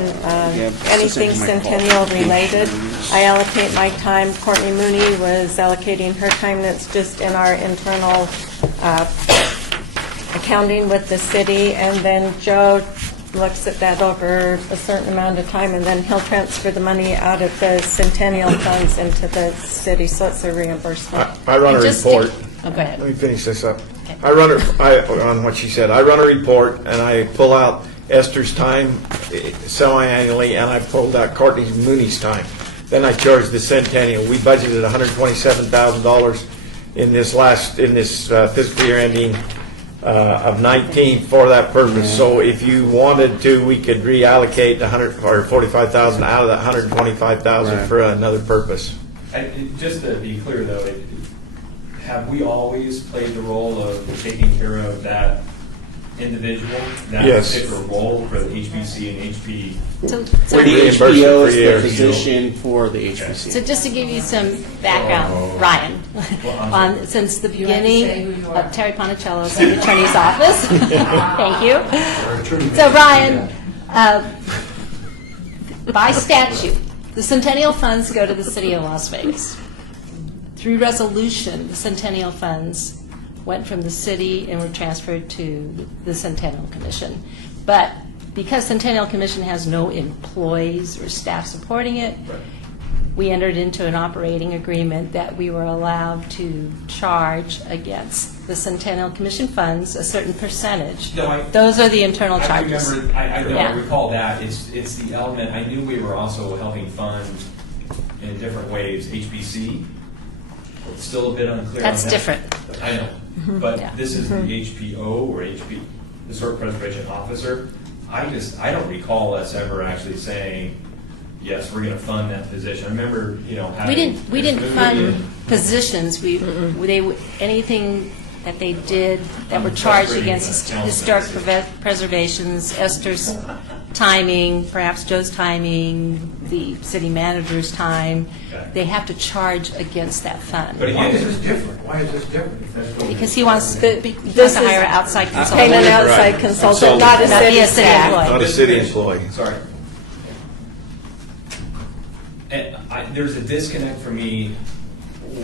anything Centennial related. I allocate my time. Courtney Mooney was allocating her time that's just in our internal accounting with the city, and then Joe looks at that over a certain amount of time, and then he'll transfer the money out of the Centennial funds into the city, so it's a reimbursement. I run a And just report. oh, go ahead. Let me finish this up. On what she said. I run a report, and I pull out Esther's time semi-annually, and I pulled out Courtney Mooney's time. Then I charge the Centennial. We budgeted $127,000 in this fiscal year ending of 19 for that purpose. So if you wanted to, we could reallocate $145,000 out of that $125,000 for another purpose. Just to be clear, though, have we always played the role of taking care of that individual, that Yes. particular role for the HBC and HP? So The HPO is the position for the HPC. So just to give you some background, Ryan, since the beginning of Terry Ponticello's City Attorney's Office, thank you. So Ryan, by statute, the Centennial funds go to the City of Las Vegas. Through resolution, the Centennial funds went from the city and were transferred to the Centennial Commission. But because Centennial Commission has no employees or staff supporting it, we entered into an operating agreement that we were allowed to charge against the Centennial Commission funds a certain percentage. No, Those are the internal charges. I recall that. It's the element. I knew we were also helping fund in different ways HBC. It's still a bit unclear. That's on that. different. I know, but Yeah. this is the HPO or HP, Historic Preservation Officer. I don't recall us ever actually saying, yes, we're going to fund that position. I remember, having We didn't Ms. fund Moody positions. Anything that they did that were charged against historic preservations, Esther's timing, perhaps Joe's timing, the city manager's time, they have to charge against that fund. But Why again, is this different? Why is this different? If that's what Because he wants This to is hire an outside consultant. paying an outside consultant, not a Not be city a city staff. employee. Not a city employee. Sorry. And there's a disconnect for me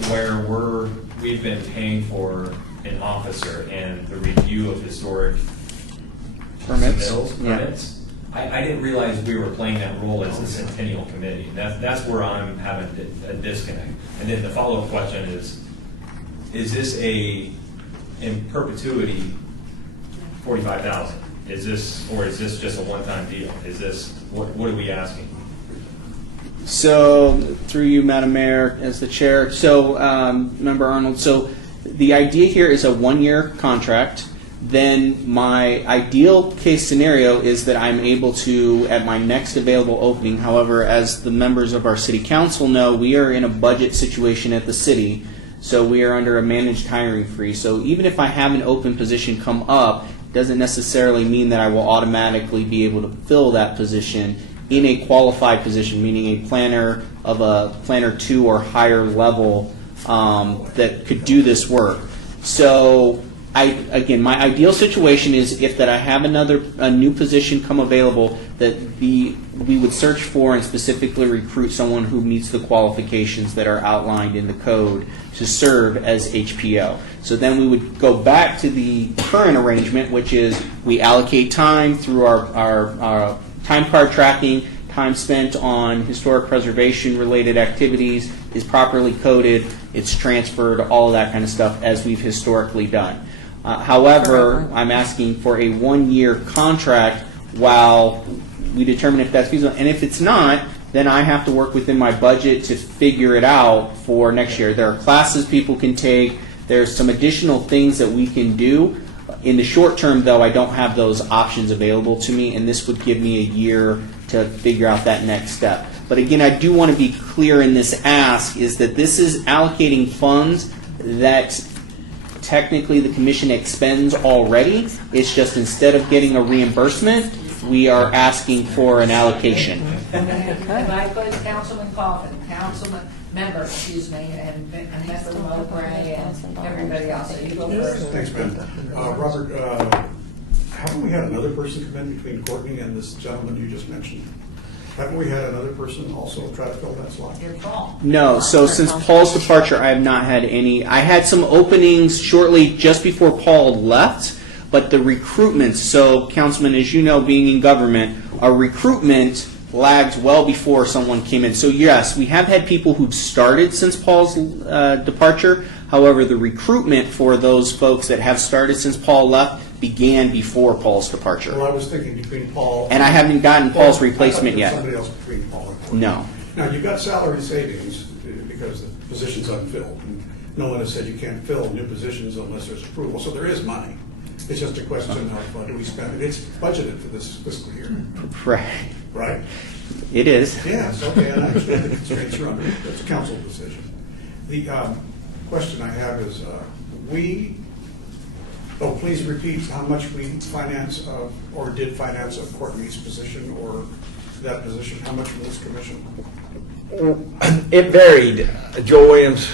where we've been paying for an officer and the review of historic Permits. permits. I didn't realize we were playing that role as the Centennial Committee. And that's where I'm having a disconnect. And then the follow-up question is this in perpetuity 45,000? Is this just a one-time deal? Is this, what are we asking? So, through you, Madam Mayor, as the chair, so Member Arnold, so the idea here is a one-year contract. then my ideal case scenario is that I'm able to, at my next available opening, however, as the members of our city council know, we are in a budget situation at the city, so we are under a managed hiring freeze. So even if I have an open position come up, doesn't necessarily mean that I will automatically be able to fill that position in a qualified position, meaning a planner of a planner 2 or higher level that could do this work. So again, my ideal situation is if that I have a new position come available that we would search for and specifically recruit someone who meets the qualifications that are outlined in the code to serve as HPO. So then we would go back to the current arrangement, which is we allocate time through our time card tracking. Time spent on historic preservation related activities is properly coded, it's transferred, all of that kind of stuff as we've historically done. However, I'm asking for a 1-year contract while we determine if that's feasible. And if it's not, then I have to work within my budget to figure it out for next year. There are classes people can take. There's some additional things that we can do. In the short term, though, I don't have those options available to me, and this would give me a year to figure out that next step. But again, I do want to be clear in this ask is that this is allocating funds that technically the commission expends already. It's just instead of getting a reimbursement, we are asking for an allocation. And I put Councilman Coffin, excuse me, and Member Mowbray and everybody else. So you go first. Thanks, Ben. Robert, haven't we had another person come in between Courtney and this gentleman you just mentioned? Haven't we had another person also try to fill that slot? No, so since Paul's departure, I have not had any. I had some openings shortly just before Paul left, but the recruitment, so Councilman, as you know, being in government, our recruitment lagged well before someone came in. So yes, we have had people who've started since Paul's departure. However, the recruitment for those folks that have started since Paul left began before Paul's departure. Well, I was thinking between Paul and I haven't gotten Paul's replacement yet. Somebody else between Paul and Courtney. No. Now, you've got salary savings because the position's unfilled. And no one has said you can't fill new positions unless there's approval. So there is money. It's just a question of do we spend it. It's budgeted for this fiscal year. Right. Right? It is. Yes, okay, and I understand the constraints you're under. That's a council decision. The question I have is, please repeat how much we finance or did finance of Courtney's position or that position, how much from this commission? It varied. Joel Williams,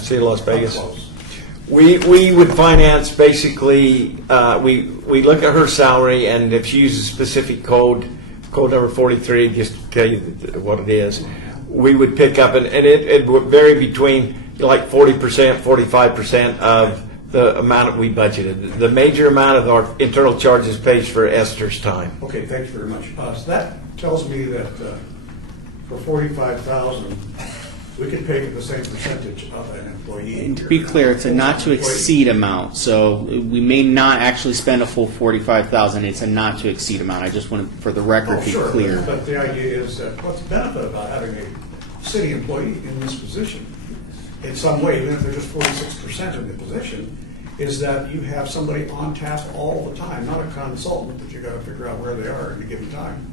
City of Las Vegas. We would finance basically, we look at her salary, and if she uses a specific code number 43, just to tell you what it is, we would pick up, and it would vary between like 40%, 45% of the amount that we budgeted. The major amount of our internal charges pays for Esther's time. Okay, thank you very much. So that tells me that for $45,000, we could pay for the same percentage of an employee. And to be clear, it's a not to exceed amount, so we may not actually spend a full $45,000. It's a not to exceed amount. I just want to, for the record, be clear. But the idea is that what's the benefit about having a city employee in this position? In some way, even if they're just 46% of the position, is that you have somebody on task all the time, not a consultant that you got to figure out where they are at a given time.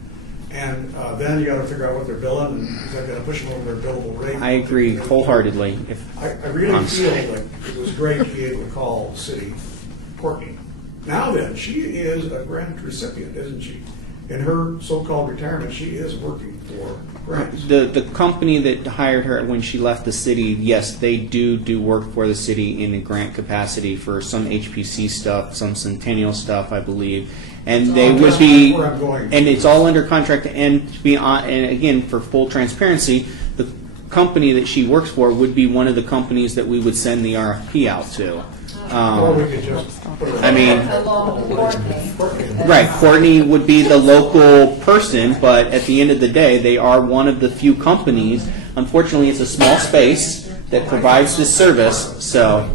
And then you got to figure out what they're billing, and is that going to push them over their billable rate? I agree wholeheartedly. I really feel like it was great to be able to call the city Courtney. Now then, she is a grant recipient, isn't she? In her so-called retirement, she is working for grants. The company that hired her when she left the city, yes, they do work for the city in a grant capacity for some HPC stuff, some Centennial stuff, I believe. And they would be, and it's all under contract. And to be on, and again, for full transparency, the company that she works for would be one of the companies that we would send the RFP out to. Or we could just put it right, Courtney would be the local person, but at the end of the day, they are one of the few companies. Unfortunately, it's a small space that provides this service, so.